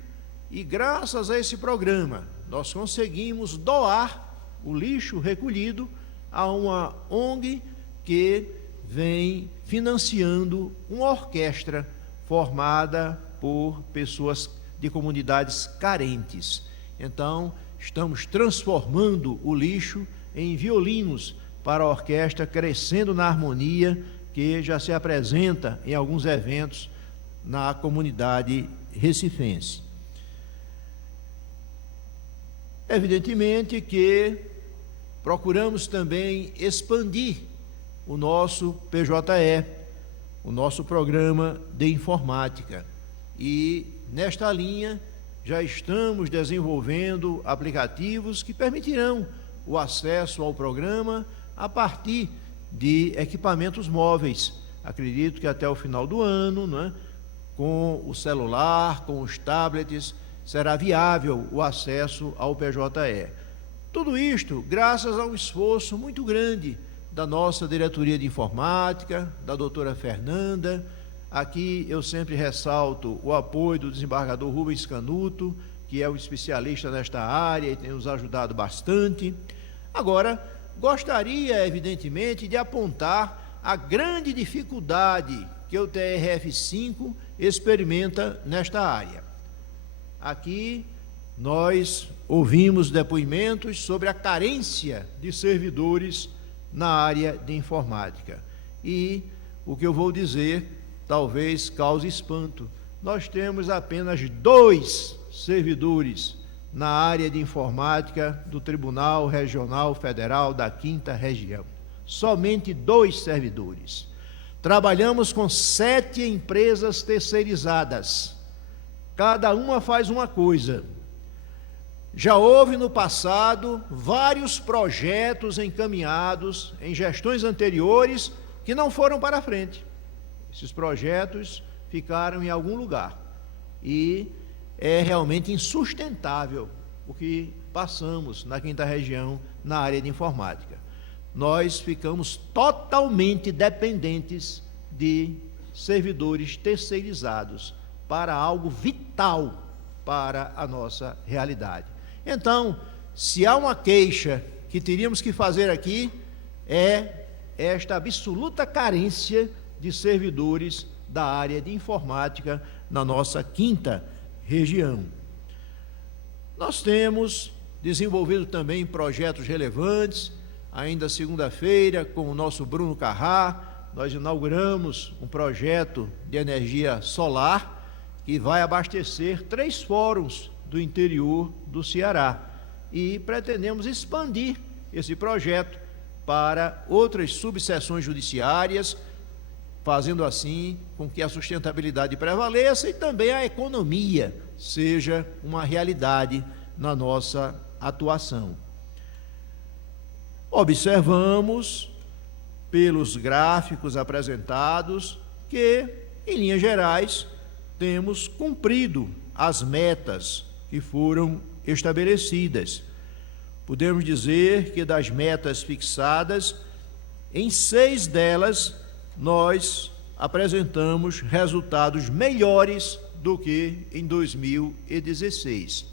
e, graças a esse programa, nós conseguimos doar o lixo recolhido a uma ONG que vem financiando uma orquestra formada por pessoas de comunidades carentes. Então, estamos transformando o lixo em violinos para a orquestra, crescendo na harmonia que já se apresenta em alguns eventos na comunidade recifense. Evidentemente que procuramos também expandir o nosso PJE, o nosso programa de informática, e nesta linha já estamos desenvolvendo aplicativos que permitirão o acesso ao programa a partir de equipamentos móveis. Acredito que até o final do ano, né, com o celular, com os tablets, será viável o acesso ao PJE. Tudo isto graças a um esforço muito grande da nossa diretoria de informática, da doutora Fernanda. Aqui eu sempre ressalto o apoio do desembargador Rubens Canuto, que é o especialista nesta área e tem nos ajudado bastante. Agora, gostaria, evidentemente, de apontar a grande dificuldade que o TRF-5 experimenta nesta área. Aqui nós ouvimos depoimentos sobre a carência de servidores na área de informática. E o que eu vou dizer talvez cause espanto. Nós temos apenas 2 servidores na área de informática do Tribunal Regional Federal da 5ª Região. Somente 2 servidores. Trabalhamos com 7 empresas terceirizadas. Cada uma faz uma coisa. Já houve no passado vários projetos encaminhados em gestões anteriores que não foram para frente. Esses projetos ficaram em algum lugar. E é realmente insustentável o que passamos na 5ª Região na área de informática. Nós ficamos totalmente dependentes de servidores terceirizados para algo vital para a nossa realidade. Então, se há uma queixa que teríamos que fazer aqui, é esta absoluta carência de servidores da área de informática na nossa 5ª Região. Nós temos desenvolvido também projetos relevantes. Ainda segunda-feira, com o nosso Bruno Carrá, nós inauguramos um projeto de energia solar que vai abastecer 3 fóruns do interior do Ceará. E pretendemos expandir esse projeto para outras subseções judiciárias, fazendo assim com que a sustentabilidade prevaleça e também a economia seja uma realidade na nossa atuação. Observamos, pelos gráficos apresentados, que, em linhas gerais, temos cumprido as metas que foram estabelecidas. Podemos dizer que das metas fixadas, em 6 delas, nós apresentamos resultados melhores do que em 2016.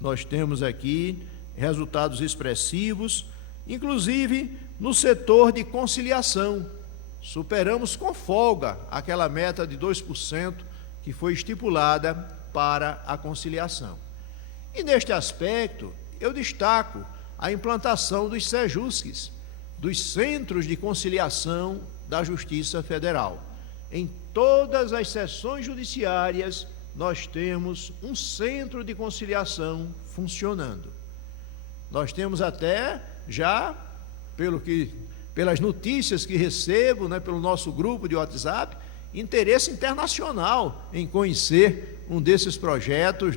Nós temos aqui resultados expressivos, inclusive no setor de conciliação. Superamos com folga aquela meta de 2% que foi estipulada para a conciliação. E neste aspecto, eu destaco a implantação dos CEJUSCs, dos Centros de Conciliação da Justiça Federal. Em todas as seções judiciárias, nós temos um centro de conciliação funcionando. Nós temos até já, pelas notícias que recebo, pelo nosso grupo de WhatsApp, interesse internacional em conhecer um desses projetos,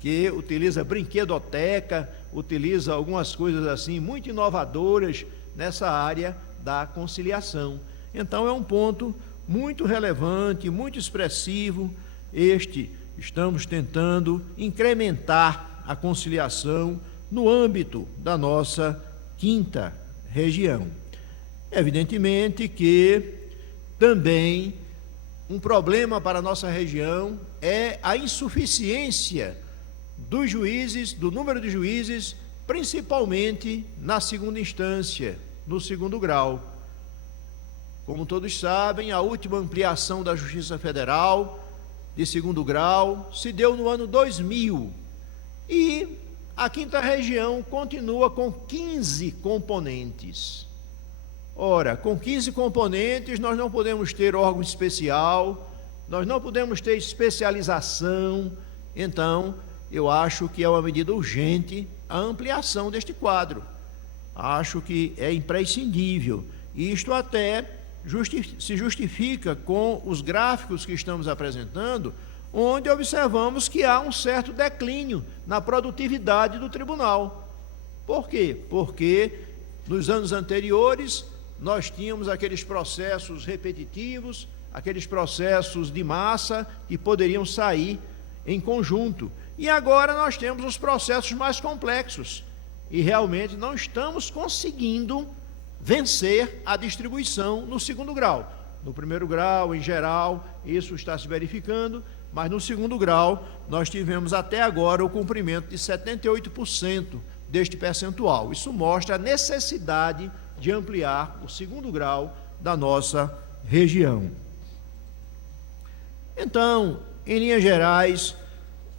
que utiliza brinquedoteca, utiliza algumas coisas assim muito inovadoras nessa área da conciliação. Então é um ponto muito relevante, muito expressivo. Estamos tentando incrementar a conciliação no âmbito da nossa 5ª Região. Evidentemente que também um problema para a nossa região é a insuficiência dos juízes, do número de juízes, principalmente na 2ª instância, no 2º grau. Como todos sabem, a última ampliação da Justiça Federal de 2º grau se deu no ano 2000 e a 5ª Região continua com 15 componentes. Ora, com 15 componentes, nós não podemos ter órgão especial, nós não podemos ter especialização. Então, eu acho que é uma medida urgente a ampliação deste quadro. Acho que é imprescindível. Isto até se justifica com os gráficos que estamos apresentando, onde observamos que há um certo declínio na produtividade do tribunal. Por quê? Porque nos anos anteriores nós tínhamos aqueles processos repetitivos, aqueles processos de massa que poderiam sair em conjunto. E agora nós temos os processos mais complexos e realmente não estamos conseguindo vencer a distribuição no 2º grau. No 1º grau, em geral, isso está se verificando, mas no 2º grau nós tivemos até agora o cumprimento de 78% deste percentual. Isso mostra a necessidade de ampliar o 2º grau da nossa região. Então, em linhas gerais,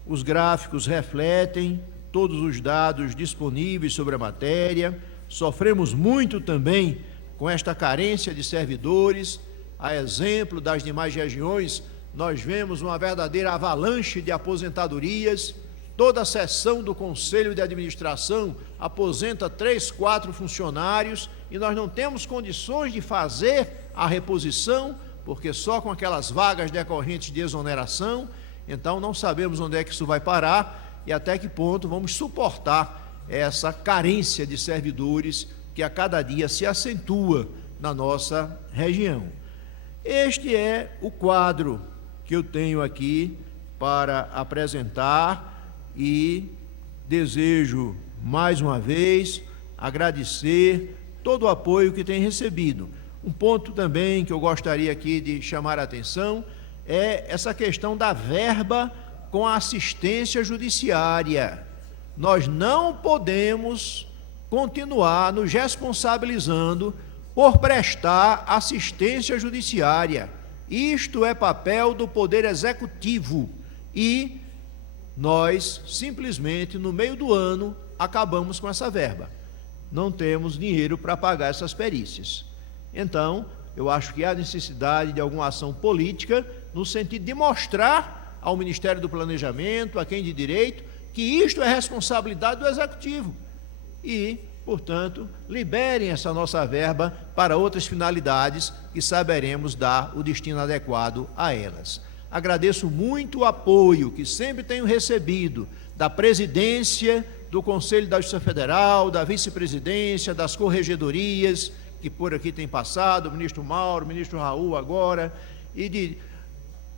os gráficos refletem todos os dados disponíveis sobre a matéria. Sofremos muito também com esta carência de servidores. a exemplo das demais regiões, nós vemos uma verdadeira avalanche de aposentadorias. Toda a sessão do Conselho de Administração aposenta 3, 4 funcionários e nós não temos condições de fazer a reposição, porque só com aquelas vagas decorrentes de exoneração. Então não sabemos onde é que isso vai parar e até que ponto vamos suportar essa carência de servidores que a cada dia se acentua na nossa região. Este é o quadro que eu tenho aqui para apresentar e desejo mais uma vez agradecer todo o apoio que tem recebido. Um ponto também que eu gostaria aqui de chamar a atenção é essa questão da verba com a assistência judiciária. Nós não podemos continuar nos responsabilizando por prestar assistência judiciária. Isto é papel do Poder Executivo e nós simplesmente no meio do ano acabamos com essa verba. Não temos dinheiro para pagar essas perícias. Então, eu acho que há necessidade de alguma ação política no sentido de mostrar ao Ministério do Planejamento, a quem de direito, que isto é responsabilidade do Executivo e, portanto, liberem essa nossa verba para outras finalidades que saberemos dar o destino adequado a elas. Agradeço muito o apoio que sempre tenho recebido da presidência do Conselho da Justiça Federal, da vice-presidência, das corregedorias, que por aqui tem passado, o ministro Mauro, o ministro Raul agora, e de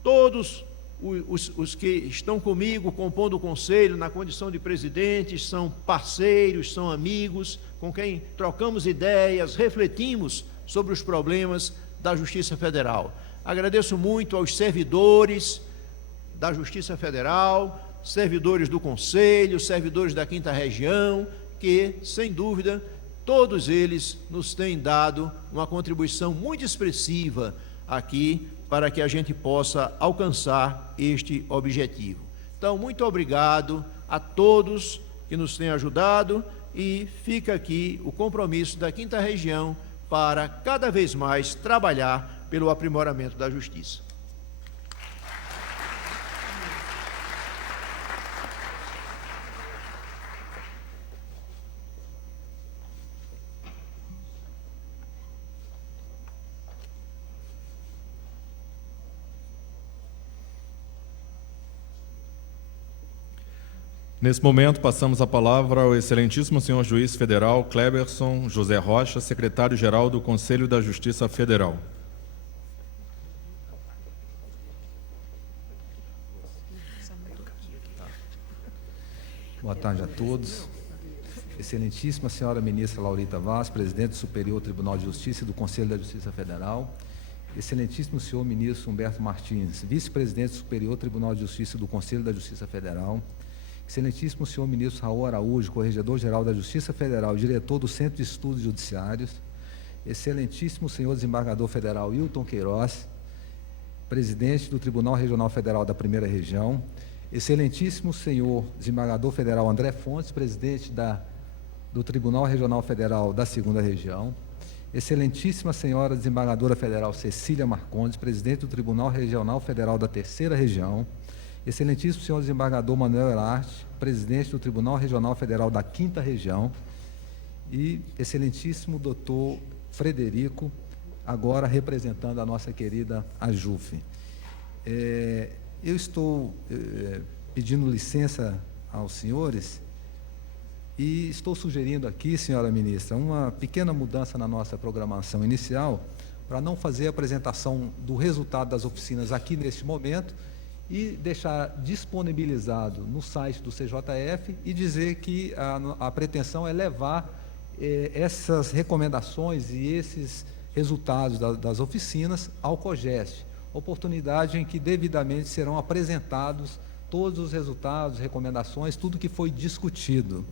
todos os que estão comigo, compondo o Conselho, na condição de presidentes, são parceiros, são amigos, com quem trocamos ideias, refletimos sobre os problemas da Justiça Federal. Agradeço muito aos servidores da Justiça Federal, servidores do Conselho, servidores da 5ª Região, que, sem dúvida, todos eles nos têm dado uma contribuição muito expressiva aqui para que a gente possa alcançar este objetivo. Então, muito obrigado a todos que nos têm ajudado e fica aqui o compromisso da 5ª Região para cada vez mais trabalhar pelo aprimoramento da justiça. Nesse momento, passamos a palavra ao excelentíssimo senhor juiz federal Cleberson José Rocha, secretário-geral do Conselho da Justiça Federal. Boa tarde a todos. Excelentíssima senhora ministra Laurita Vaz, presidente do Superior Tribunal de Justiça e do Conselho da Justiça Federal. Excelentíssimo senhor ministro Humberto Martins, vice-presidente do Superior Tribunal de Justiça e do Conselho da Justiça Federal. Excelentíssimo senhor ministro Raul Araújo, corregedor-geral da Justiça Federal, diretor do Centro de Estudos Judiciários. Excelentíssimo senhor desembargador federal Hilton Queiroz, presidente do Tribunal Regional Federal da 1ª Região. Excelentíssimo senhor desembargador federal André Fontes, presidente do Tribunal Regional Federal da 2ª Região. Excelentíssima senhora desembargadora federal Cecília Marcondes, presidente do Tribunal Regional Federal da 3ª Região. Excelentíssimo senhor desembargador Manuel Elarte, presidente do Tribunal Regional Federal da 5ª Região, e excelentíssimo doutor Frederico, agora representando a nossa querida AJUF. Eu estou pedindo licença aos senhores e estou sugerindo aqui, senhora ministra, uma pequena mudança na nossa programação inicial, para não fazer a apresentação do resultado das oficinas aqui neste momento, e deixar disponibilizado no site do CJF e dizer que a pretensão é levar essas recomendações e esses resultados das oficinas ao COGEST, oportunidade em que devidamente serão apresentados todos os resultados, recomendações, tudo que foi discutido.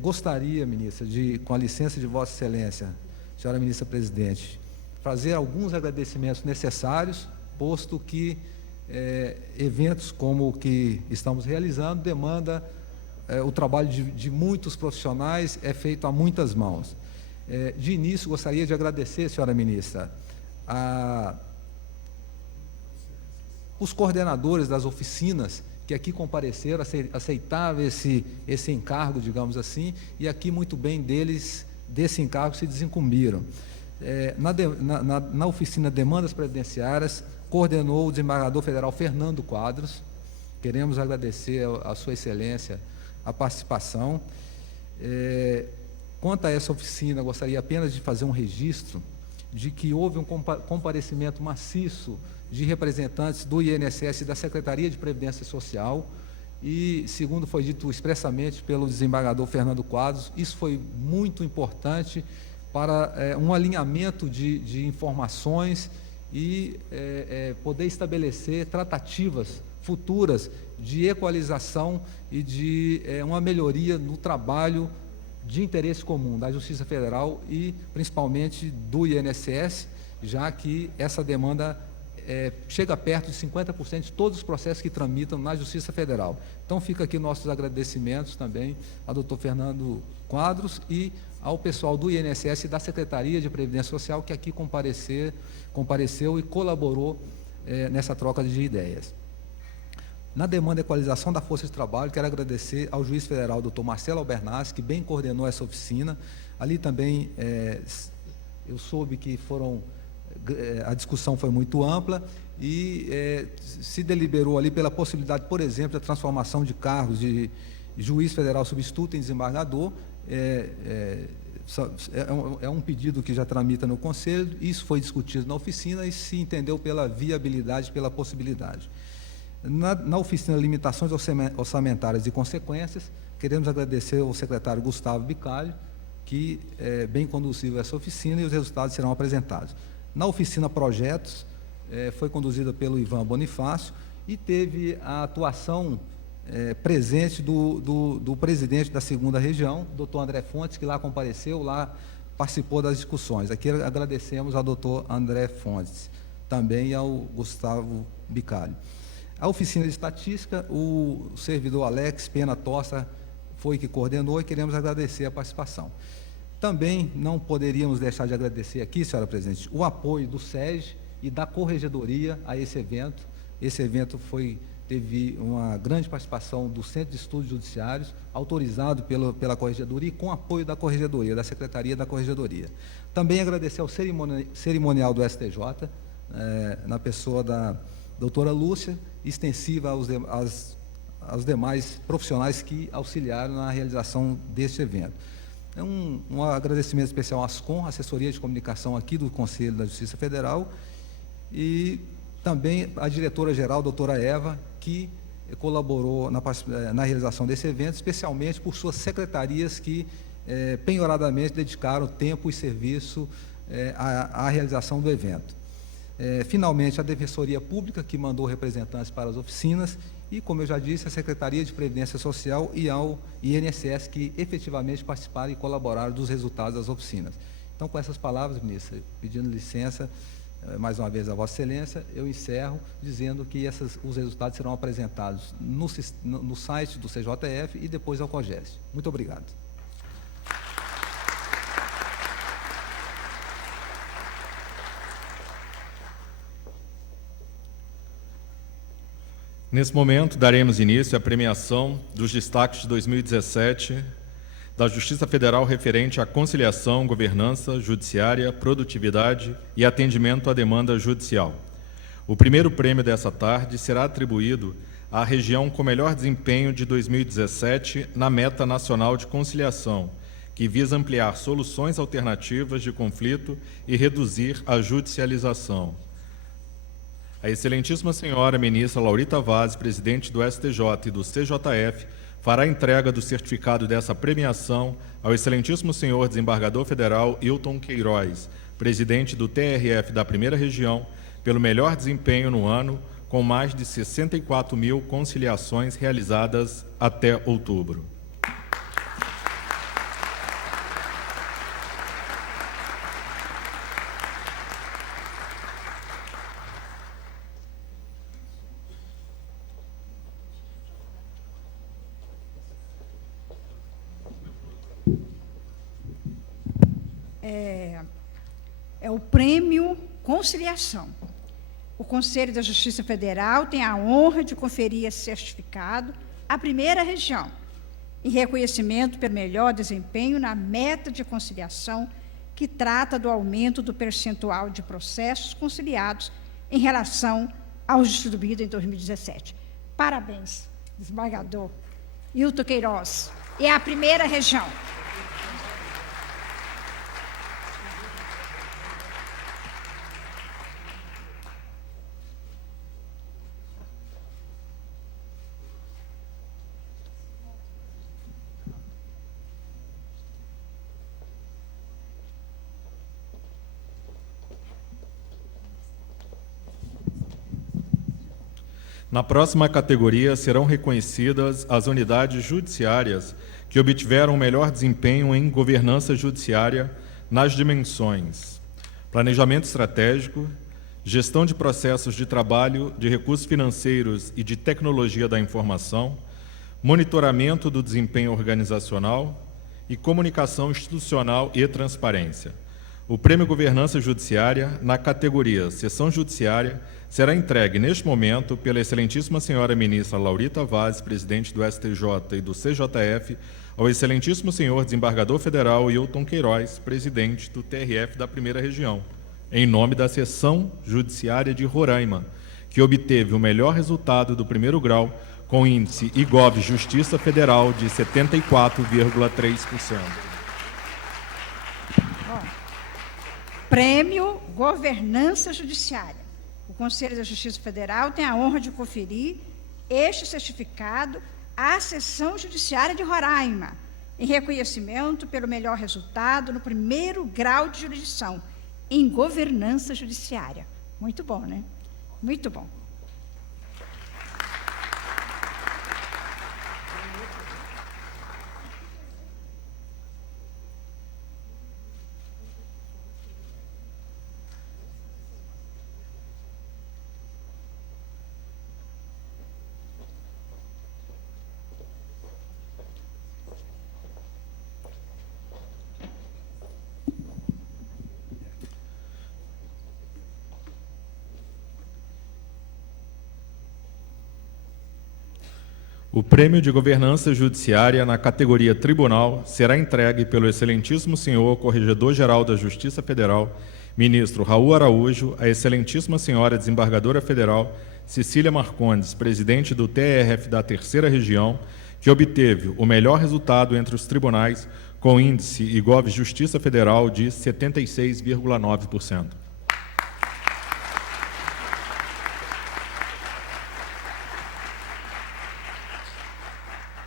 Gostaria, ministra, com a licença de Vossa Excelência, senhora ministra presidente, fazer alguns agradecimentos necessários, posto que eventos como o que estamos realizando demanda o trabalho de muitos profissionais, é feito a muitas mãos. De início, gostaria de agradecer, senhora ministra, os coordenadores das oficinas que aqui compareceram, aceitaram esse encargo, digamos assim, e aqui muito bem desse encargo se desincumbiram. Na oficina Demandas Previdenciárias, coordenou o desembargador federal Fernando Quadros. Queremos agradecer a Sua Excelência a participação. Quanto a essa oficina, gostaria apenas de fazer um registro de que houve um comparecimento maciço de representantes do INSS e da Secretaria de Previdência Social, e, segundo foi dito expressamente pelo desembargador Fernando Quadros, isso foi muito importante para um alinhamento de informações e poder estabelecer tratativas futuras de equalização e de uma melhoria no trabalho de interesse comum da Justiça Federal e, principalmente, do INSS, já que essa demanda chega perto de 50% de todos os processos que tramitam na Justiça Federal. Então, fica aqui nossos agradecimentos também ao doutor Fernando Quadros e ao pessoal do INSS e da Secretaria de Previdência Social, que aqui compareceu e colaborou nessa troca de ideias. Na demanda de equalização da força de trabalho, quero agradecer ao juiz federal, doutor Marcelo Albernaz, que bem coordenou essa oficina. Ali também eu soube que a discussão foi muito ampla e se deliberou ali pela possibilidade, por exemplo, da transformação de cargos de juiz federal substituto em desembargador. É um pedido que já tramita no Conselho, isso foi discutido na oficina e se entendeu pela viabilidade, pela possibilidade. Na oficina Limitações Orçamentárias e Consequências, queremos agradecer ao secretário Gustavo Bicalho, que bem conduziu essa oficina e os resultados serão apresentados. Na oficina Projetos, foi conduzida pelo Ivan Bonifácio e teve a atuação presente do presidente da 2ª Região, doutor André Fontes, que lá compareceu, lá participou das discussões. Aqui agradecemos ao doutor André Fontes, também ao Gustavo Bicalho. A oficina de estatística, o servidor Alex Pena Tosta foi que coordenou e queremos agradecer a participação. Também não poderíamos deixar de agradecer aqui, senhora presidente, o apoio do SEG e da Corregedoria a esse evento. Esse evento teve uma grande participação do Centro de Estudos Judiciários, autorizado pela Corregedoria e com apoio da Corregedoria, da Secretaria da Corregedoria. Também agradecer ao cerimonial do STJ, na pessoa da doutora Lúcia, extensiva aos demais profissionais que auxiliaram na realização deste evento. Um agradecimento especial à ASCOM, Assessoria de Comunicação aqui do Conselho da Justiça Federal, e também à diretora-geral, doutora Eva, que colaborou na realização desse evento, especialmente por suas secretarias que penhoradamente dedicaram tempo e serviço à realização do evento. Finalmente, a Defensoria Pública, que mandou representantes para as oficinas, e, como eu já disse, a Secretaria de Previdência Social e ao INSS, que efetivamente participaram e colaboraram dos resultados das oficinas. Então, com essas palavras, ministra, pedindo licença, mais uma vez a Vossa Excelência, eu encerro dizendo que os resultados serão apresentados no site do CJF e depois ao COGES. Muito obrigado. Nesse momento, daremos início à premiação dos destaques de 2017 da Justiça Federal referente à conciliação, governança judiciária, produtividade e atendimento à demanda judicial. O primeiro prêmio dessa tarde será atribuído à região com melhor desempenho de 2017 na Meta Nacional de Conciliação, que visa ampliar soluções alternativas de conflito e reduzir a judicialização. A excelentíssima senhora ministra Laurita Vaz, presidente do STJ e do CJF, fará a entrega do certificado dessa premiação ao excelentíssimo senhor desembargador federal Hilton Queiroz, presidente do TRF da 1ª Região, pelo melhor desempenho no ano, com mais de 64 mil conciliações realizadas até outubro. É o prêmio conciliação. O Conselho da Justiça Federal tem a honra de conferir esse certificado à primeira região, em reconhecimento pelo melhor desempenho na meta de conciliação, que trata do aumento do percentual de processos conciliados em relação ao distribuído em 2017. Parabéns, desembargador Hilton Queiroz. É a primeira região. Na próxima categoria serão reconhecidas as unidades judiciárias que obtiveram o melhor desempenho em governança judiciária nas dimensões: planejamento estratégico, gestão de processos de trabalho, de recursos financeiros e de tecnologia da informação, monitoramento do desempenho organizacional e comunicação institucional e transparência. O Prêmio Governança Judiciária, na categoria Sessão Judiciária, será entregue neste momento pela excelentíssima senhora ministra Laurita Vaz, presidente do STJ e do CJF, ao excelentíssimo senhor desembargador federal Hilton Queiroz, presidente do TRF da Primeira Região, em nome da Seção Judiciária de Roraima, que obteve o melhor resultado do primeiro grau, com índice IGOV Justiça Federal de 74,3%. Prêmio Governança Judiciária. O Conselho da Justiça Federal tem a honra de conferir este certificado à Seção Judiciária de Roraima, em reconhecimento pelo melhor resultado no primeiro grau de jurisdição em governança judiciária. Muito bom, né? Muito bom. O Prêmio de Governança Judiciária na categoria Tribunal será entregue pelo excelentíssimo senhor Corregedor-Geral da Justiça Federal, ministro Raul Araújo, à excelentíssima senhora desembargadora federal Cecília Marcondes, presidente do TRF da Terceira Região, que obteve o melhor resultado entre os tribunais, com índice IGOV Justiça Federal de 76,9%.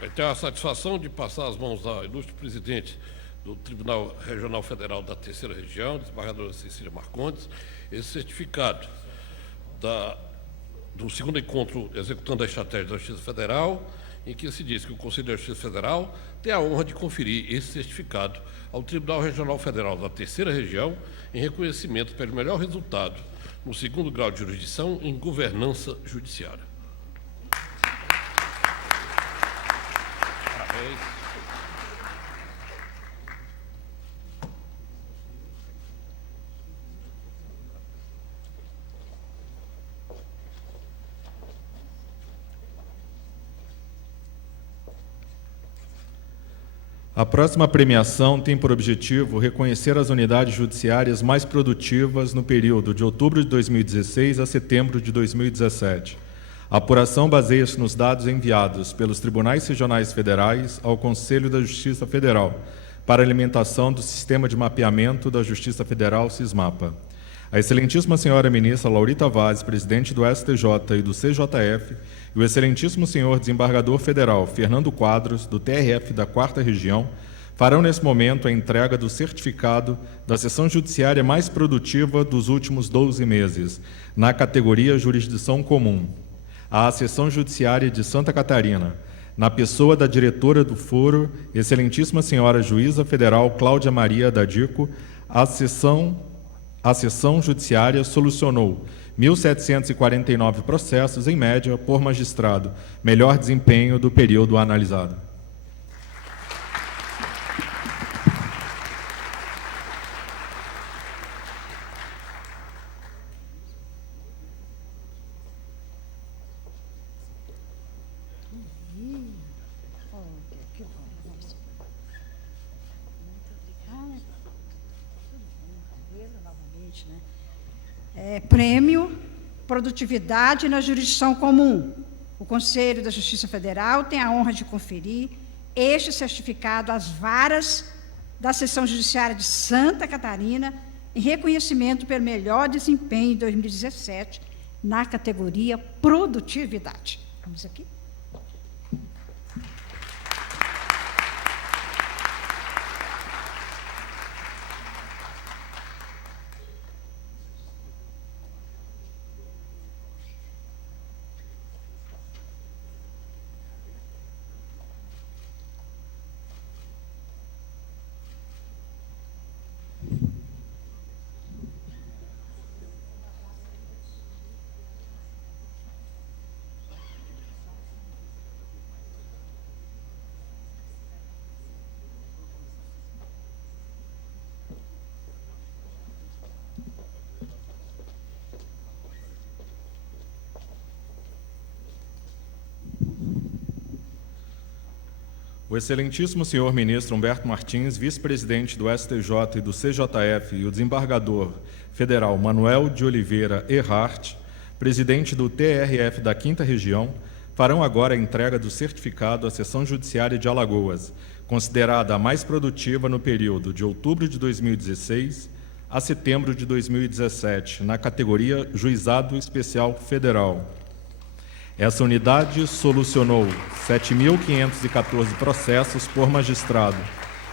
Eu tenho a satisfação de passar as mãos da ilustre presidente do Tribunal Regional Federal da Terceira Região, desembargadora Cecília Marcondes, esse certificado do segundo encontro executando a estratégia da Justiça Federal, em que se diz que o Conselho da Justiça Federal tem a honra de conferir esse certificado ao Tribunal Regional Federal da Terceira Região, em reconhecimento pelo melhor resultado no segundo grau de jurisdição em governança judiciária. A próxima premiação tem por objetivo reconhecer as unidades judiciárias mais produtivas no período de outubro de 2016 a setembro de 2017. A apuração baseia-se nos dados enviados pelos Tribunais Regionais Federais ao Conselho da Justiça Federal para alimentação do Sistema de Mapeamento da Justiça Federal, SISMAPA. A excelentíssima senhora ministra Laurita Vaz, presidente do STJ e do CJF, e o excelentíssimo senhor desembargador federal Fernando Quadros, do TRF da 4ª Região, farão nesse momento a entrega do certificado da sessão judiciária mais produtiva dos últimos 12 meses, na categoria Jurisdição Comum. À Seção Judiciária de Santa Catarina, na pessoa da diretora do foro, excelentíssima senhora juíza federal Cláudia Maria Dadico, a Seção Judiciária solucionou 1.749 processos, em média, por magistrado, melhor desempenho do período analisado. gente, né? Prêmio Produtividade na Jurisdição Comum. O Conselho da Justiça Federal tem a honra de conferir este certificado às varas da Seção Judiciária de Santa Catarina em reconhecimento pelo melhor desempenho em 2017 na categoria Produtividade. Vamos aqui. O excelentíssimo senhor ministro Humberto Martins, vice-presidente do STJ e do CJF, e o desembargador federal Manuel de Oliveira Erhardt, presidente do TRF da 5ª Região, farão agora a entrega do certificado à Seção Judiciária de Alagoas, considerada a mais produtiva no período de outubro de 2016 a setembro de 2017, na categoria Juizado Especial Federal. Essa unidade solucionou 7.514 processos por magistrado,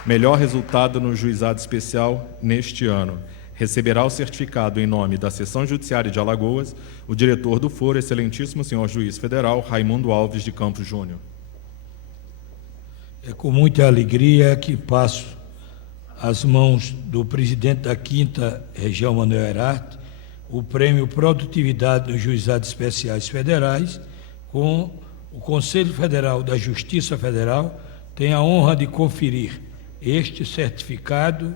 melhor resultado no juizado especial neste ano. Receberá o certificado em nome da Seção Judiciária de Alagoas o diretor do foro, excelentíssimo senhor juiz federal Raimundo Alves de Campos Júnior. É com muita alegria que passo às mãos do presidente da 5ª Região, Manuel Erhardt, o prêmio Produtividade nos Juizados Especiais Federais, com o Conselho Federal da Justiça Federal, tem a honra de conferir este certificado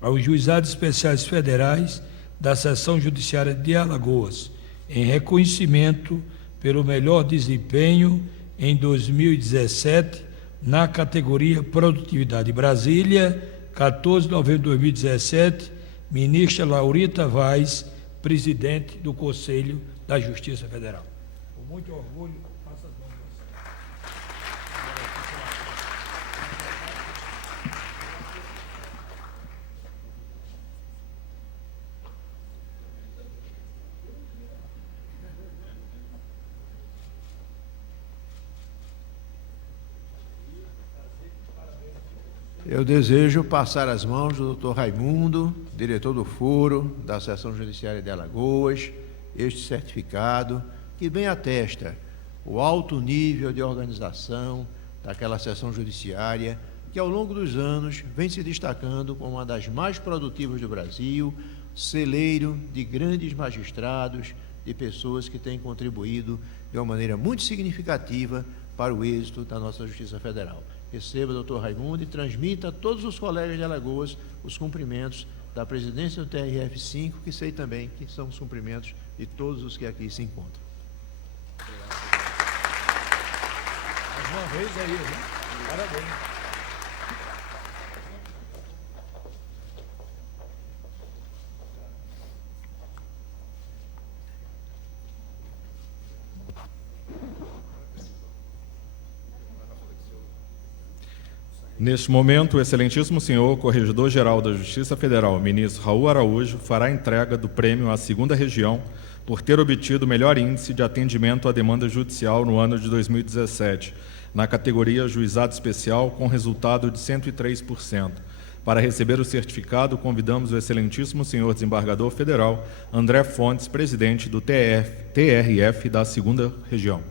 aos Juizados Especiais Federais da Seção Judiciária de Alagoas, em reconhecimento pelo melhor desempenho em 2017 na categoria Produtividade. Brasília, 14 de novembro de 2017, ministra Laurita Vaz, presidente do Conselho da Justiça Federal. Com muito orgulho, passo as mãos a você. Eu desejo passar as mãos do Dr. Raimundo, diretor do foro da Seção Judiciária de Alagoas, este certificado que bem atesta o alto nível de organização daquela seção judiciária que ao longo dos anos vem se destacando como uma das mais produtivas do Brasil, celeiro de grandes magistrados, de pessoas que têm contribuído de uma maneira muito significativa para o êxito da nossa Justiça Federal. Receba, doutor Raimundo, e transmita a todos os colegas de Alagoas os cumprimentos da presidência do TRF-5, que sei também que são os cumprimentos de todos os que aqui se encontram. Mais uma vez aí, né? Parabéns. Neste momento, o excelentíssimo senhor Corregedor-Geral da Justiça Federal, ministro Raul Araújo, fará a entrega do prêmio à 2ª Região por ter obtido o melhor índice de atendimento à demanda judicial no ano de 2017, na categoria Juizado Especial, com resultado de 103%. Para receber o certificado, convidamos o excelentíssimo senhor desembargador federal André Fontes, presidente do TRF da 2ª Região.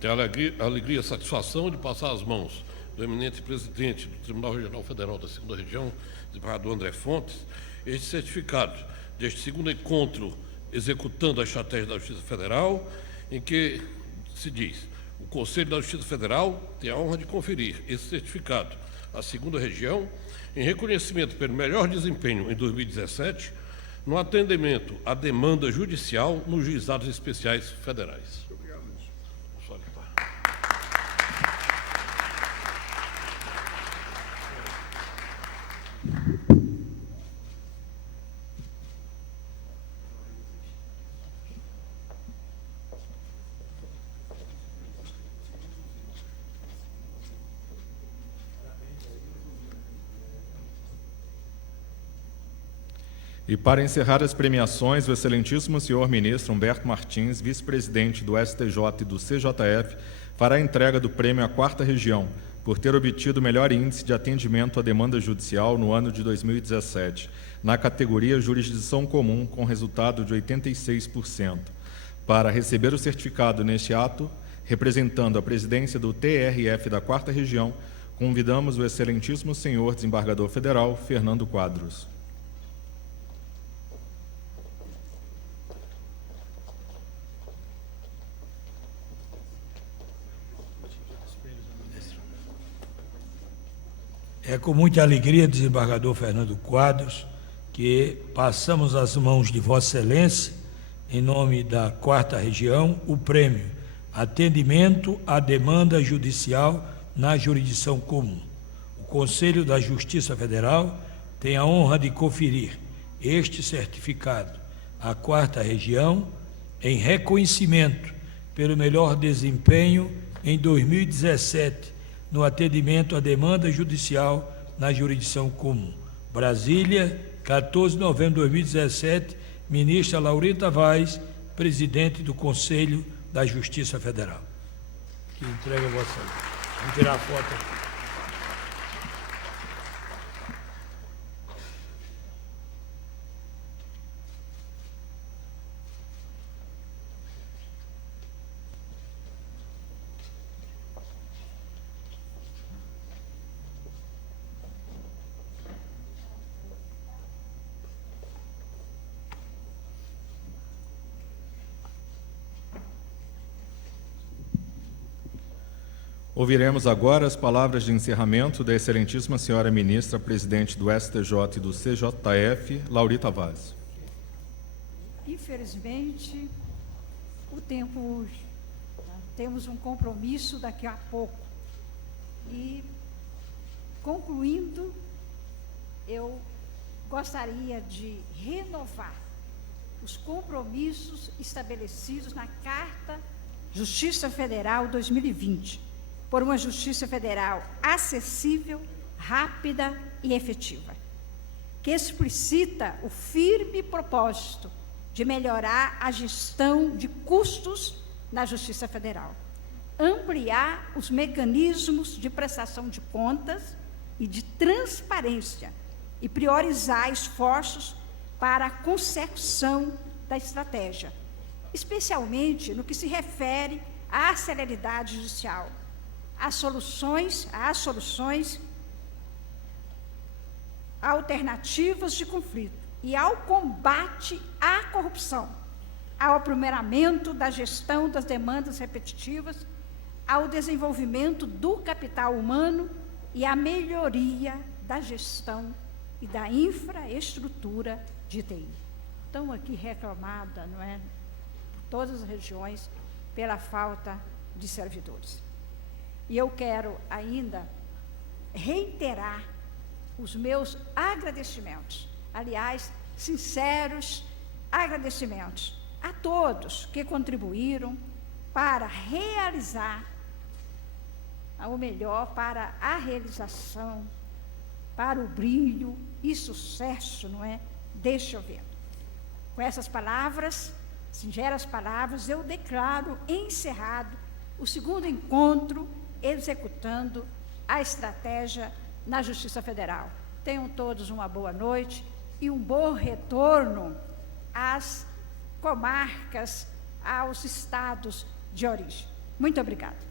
Tenho a alegria e a satisfação de passar as mãos do eminente presidente do Tribunal Regional Federal da 2ª Região, desembargador André Fontes, este certificado deste segundo encontro executando a estratégia da Justiça Federal, em que se diz: o Conselho da Justiça Federal tem a honra de conferir esse certificado à 2ª Região em reconhecimento pelo melhor desempenho em 2017 no atendimento à demanda judicial nos juizados especiais federais. E para encerrar as premiações, o excelentíssimo senhor ministro Humberto Martins, vice-presidente do STJ e do CJF, fará a entrega do prêmio à 4ª Região, por ter obtido o melhor índice de atendimento à demanda judicial no ano de 2017, na categoria Jurisdição Comum, com resultado de 86%. Para receber o certificado neste ato, representando a presidência do TRF da 4ª Região, convidamos o excelentíssimo senhor desembargador federal, Fernando Quadros. É com muita alegria, desembargador Fernando Quadros, que passamos às mãos de Vossa Excelência, em nome da 4ª Região, o prêmio Atendimento à Demanda Judicial na Jurisdição Comum. O Conselho da Justiça Federal tem a honra de conferir este certificado à 4ª Região em reconhecimento pelo melhor desempenho em 2017 no atendimento à demanda judicial na jurisdição comum. Brasília, 14 de novembro de 2017, ministra Laurita Vaz, presidente do Conselho da Justiça Federal. Que entrega a vossa. Vamos tirar a foto aqui. Ouviremos agora as palavras de encerramento da excelentíssima senhora ministra, presidente do STJ e do CJF, Laurita Vaz. Infelizmente, o tempo urge. Temos um compromisso daqui a pouco. E, concluindo, eu gostaria de renovar os compromissos estabelecidos na Carta Justiça Federal 2020, por uma Justiça Federal acessível, rápida e efetiva, que explicita o firme propósito de melhorar a gestão de custos na Justiça Federal, ampliar os mecanismos de prestação de contas e de transparência e priorizar esforços para a consecução da estratégia, especialmente no que se refere à celeridade judicial, às soluções alternativas de conflito e ao combate à corrupção, ao aprimoramento da gestão das demandas repetitivas, ao desenvolvimento do capital humano e à melhoria da gestão e da infraestrutura de TI. Estão aqui reclamada, não é, por todas as regiões, pela falta de servidores. E eu quero ainda reiterar os meus agradecimentos, aliás, sinceros agradecimentos a todos que contribuíram para realizar o melhor, para a realização, para o brilho e sucesso, não é, deste evento. Com essas palavras, singelas palavras, eu declaro encerrado o segundo encontro executando a estratégia na Justiça Federal. Tenham todos uma boa noite e um bom retorno às comarcas, aos estados de origem. Muito obrigada.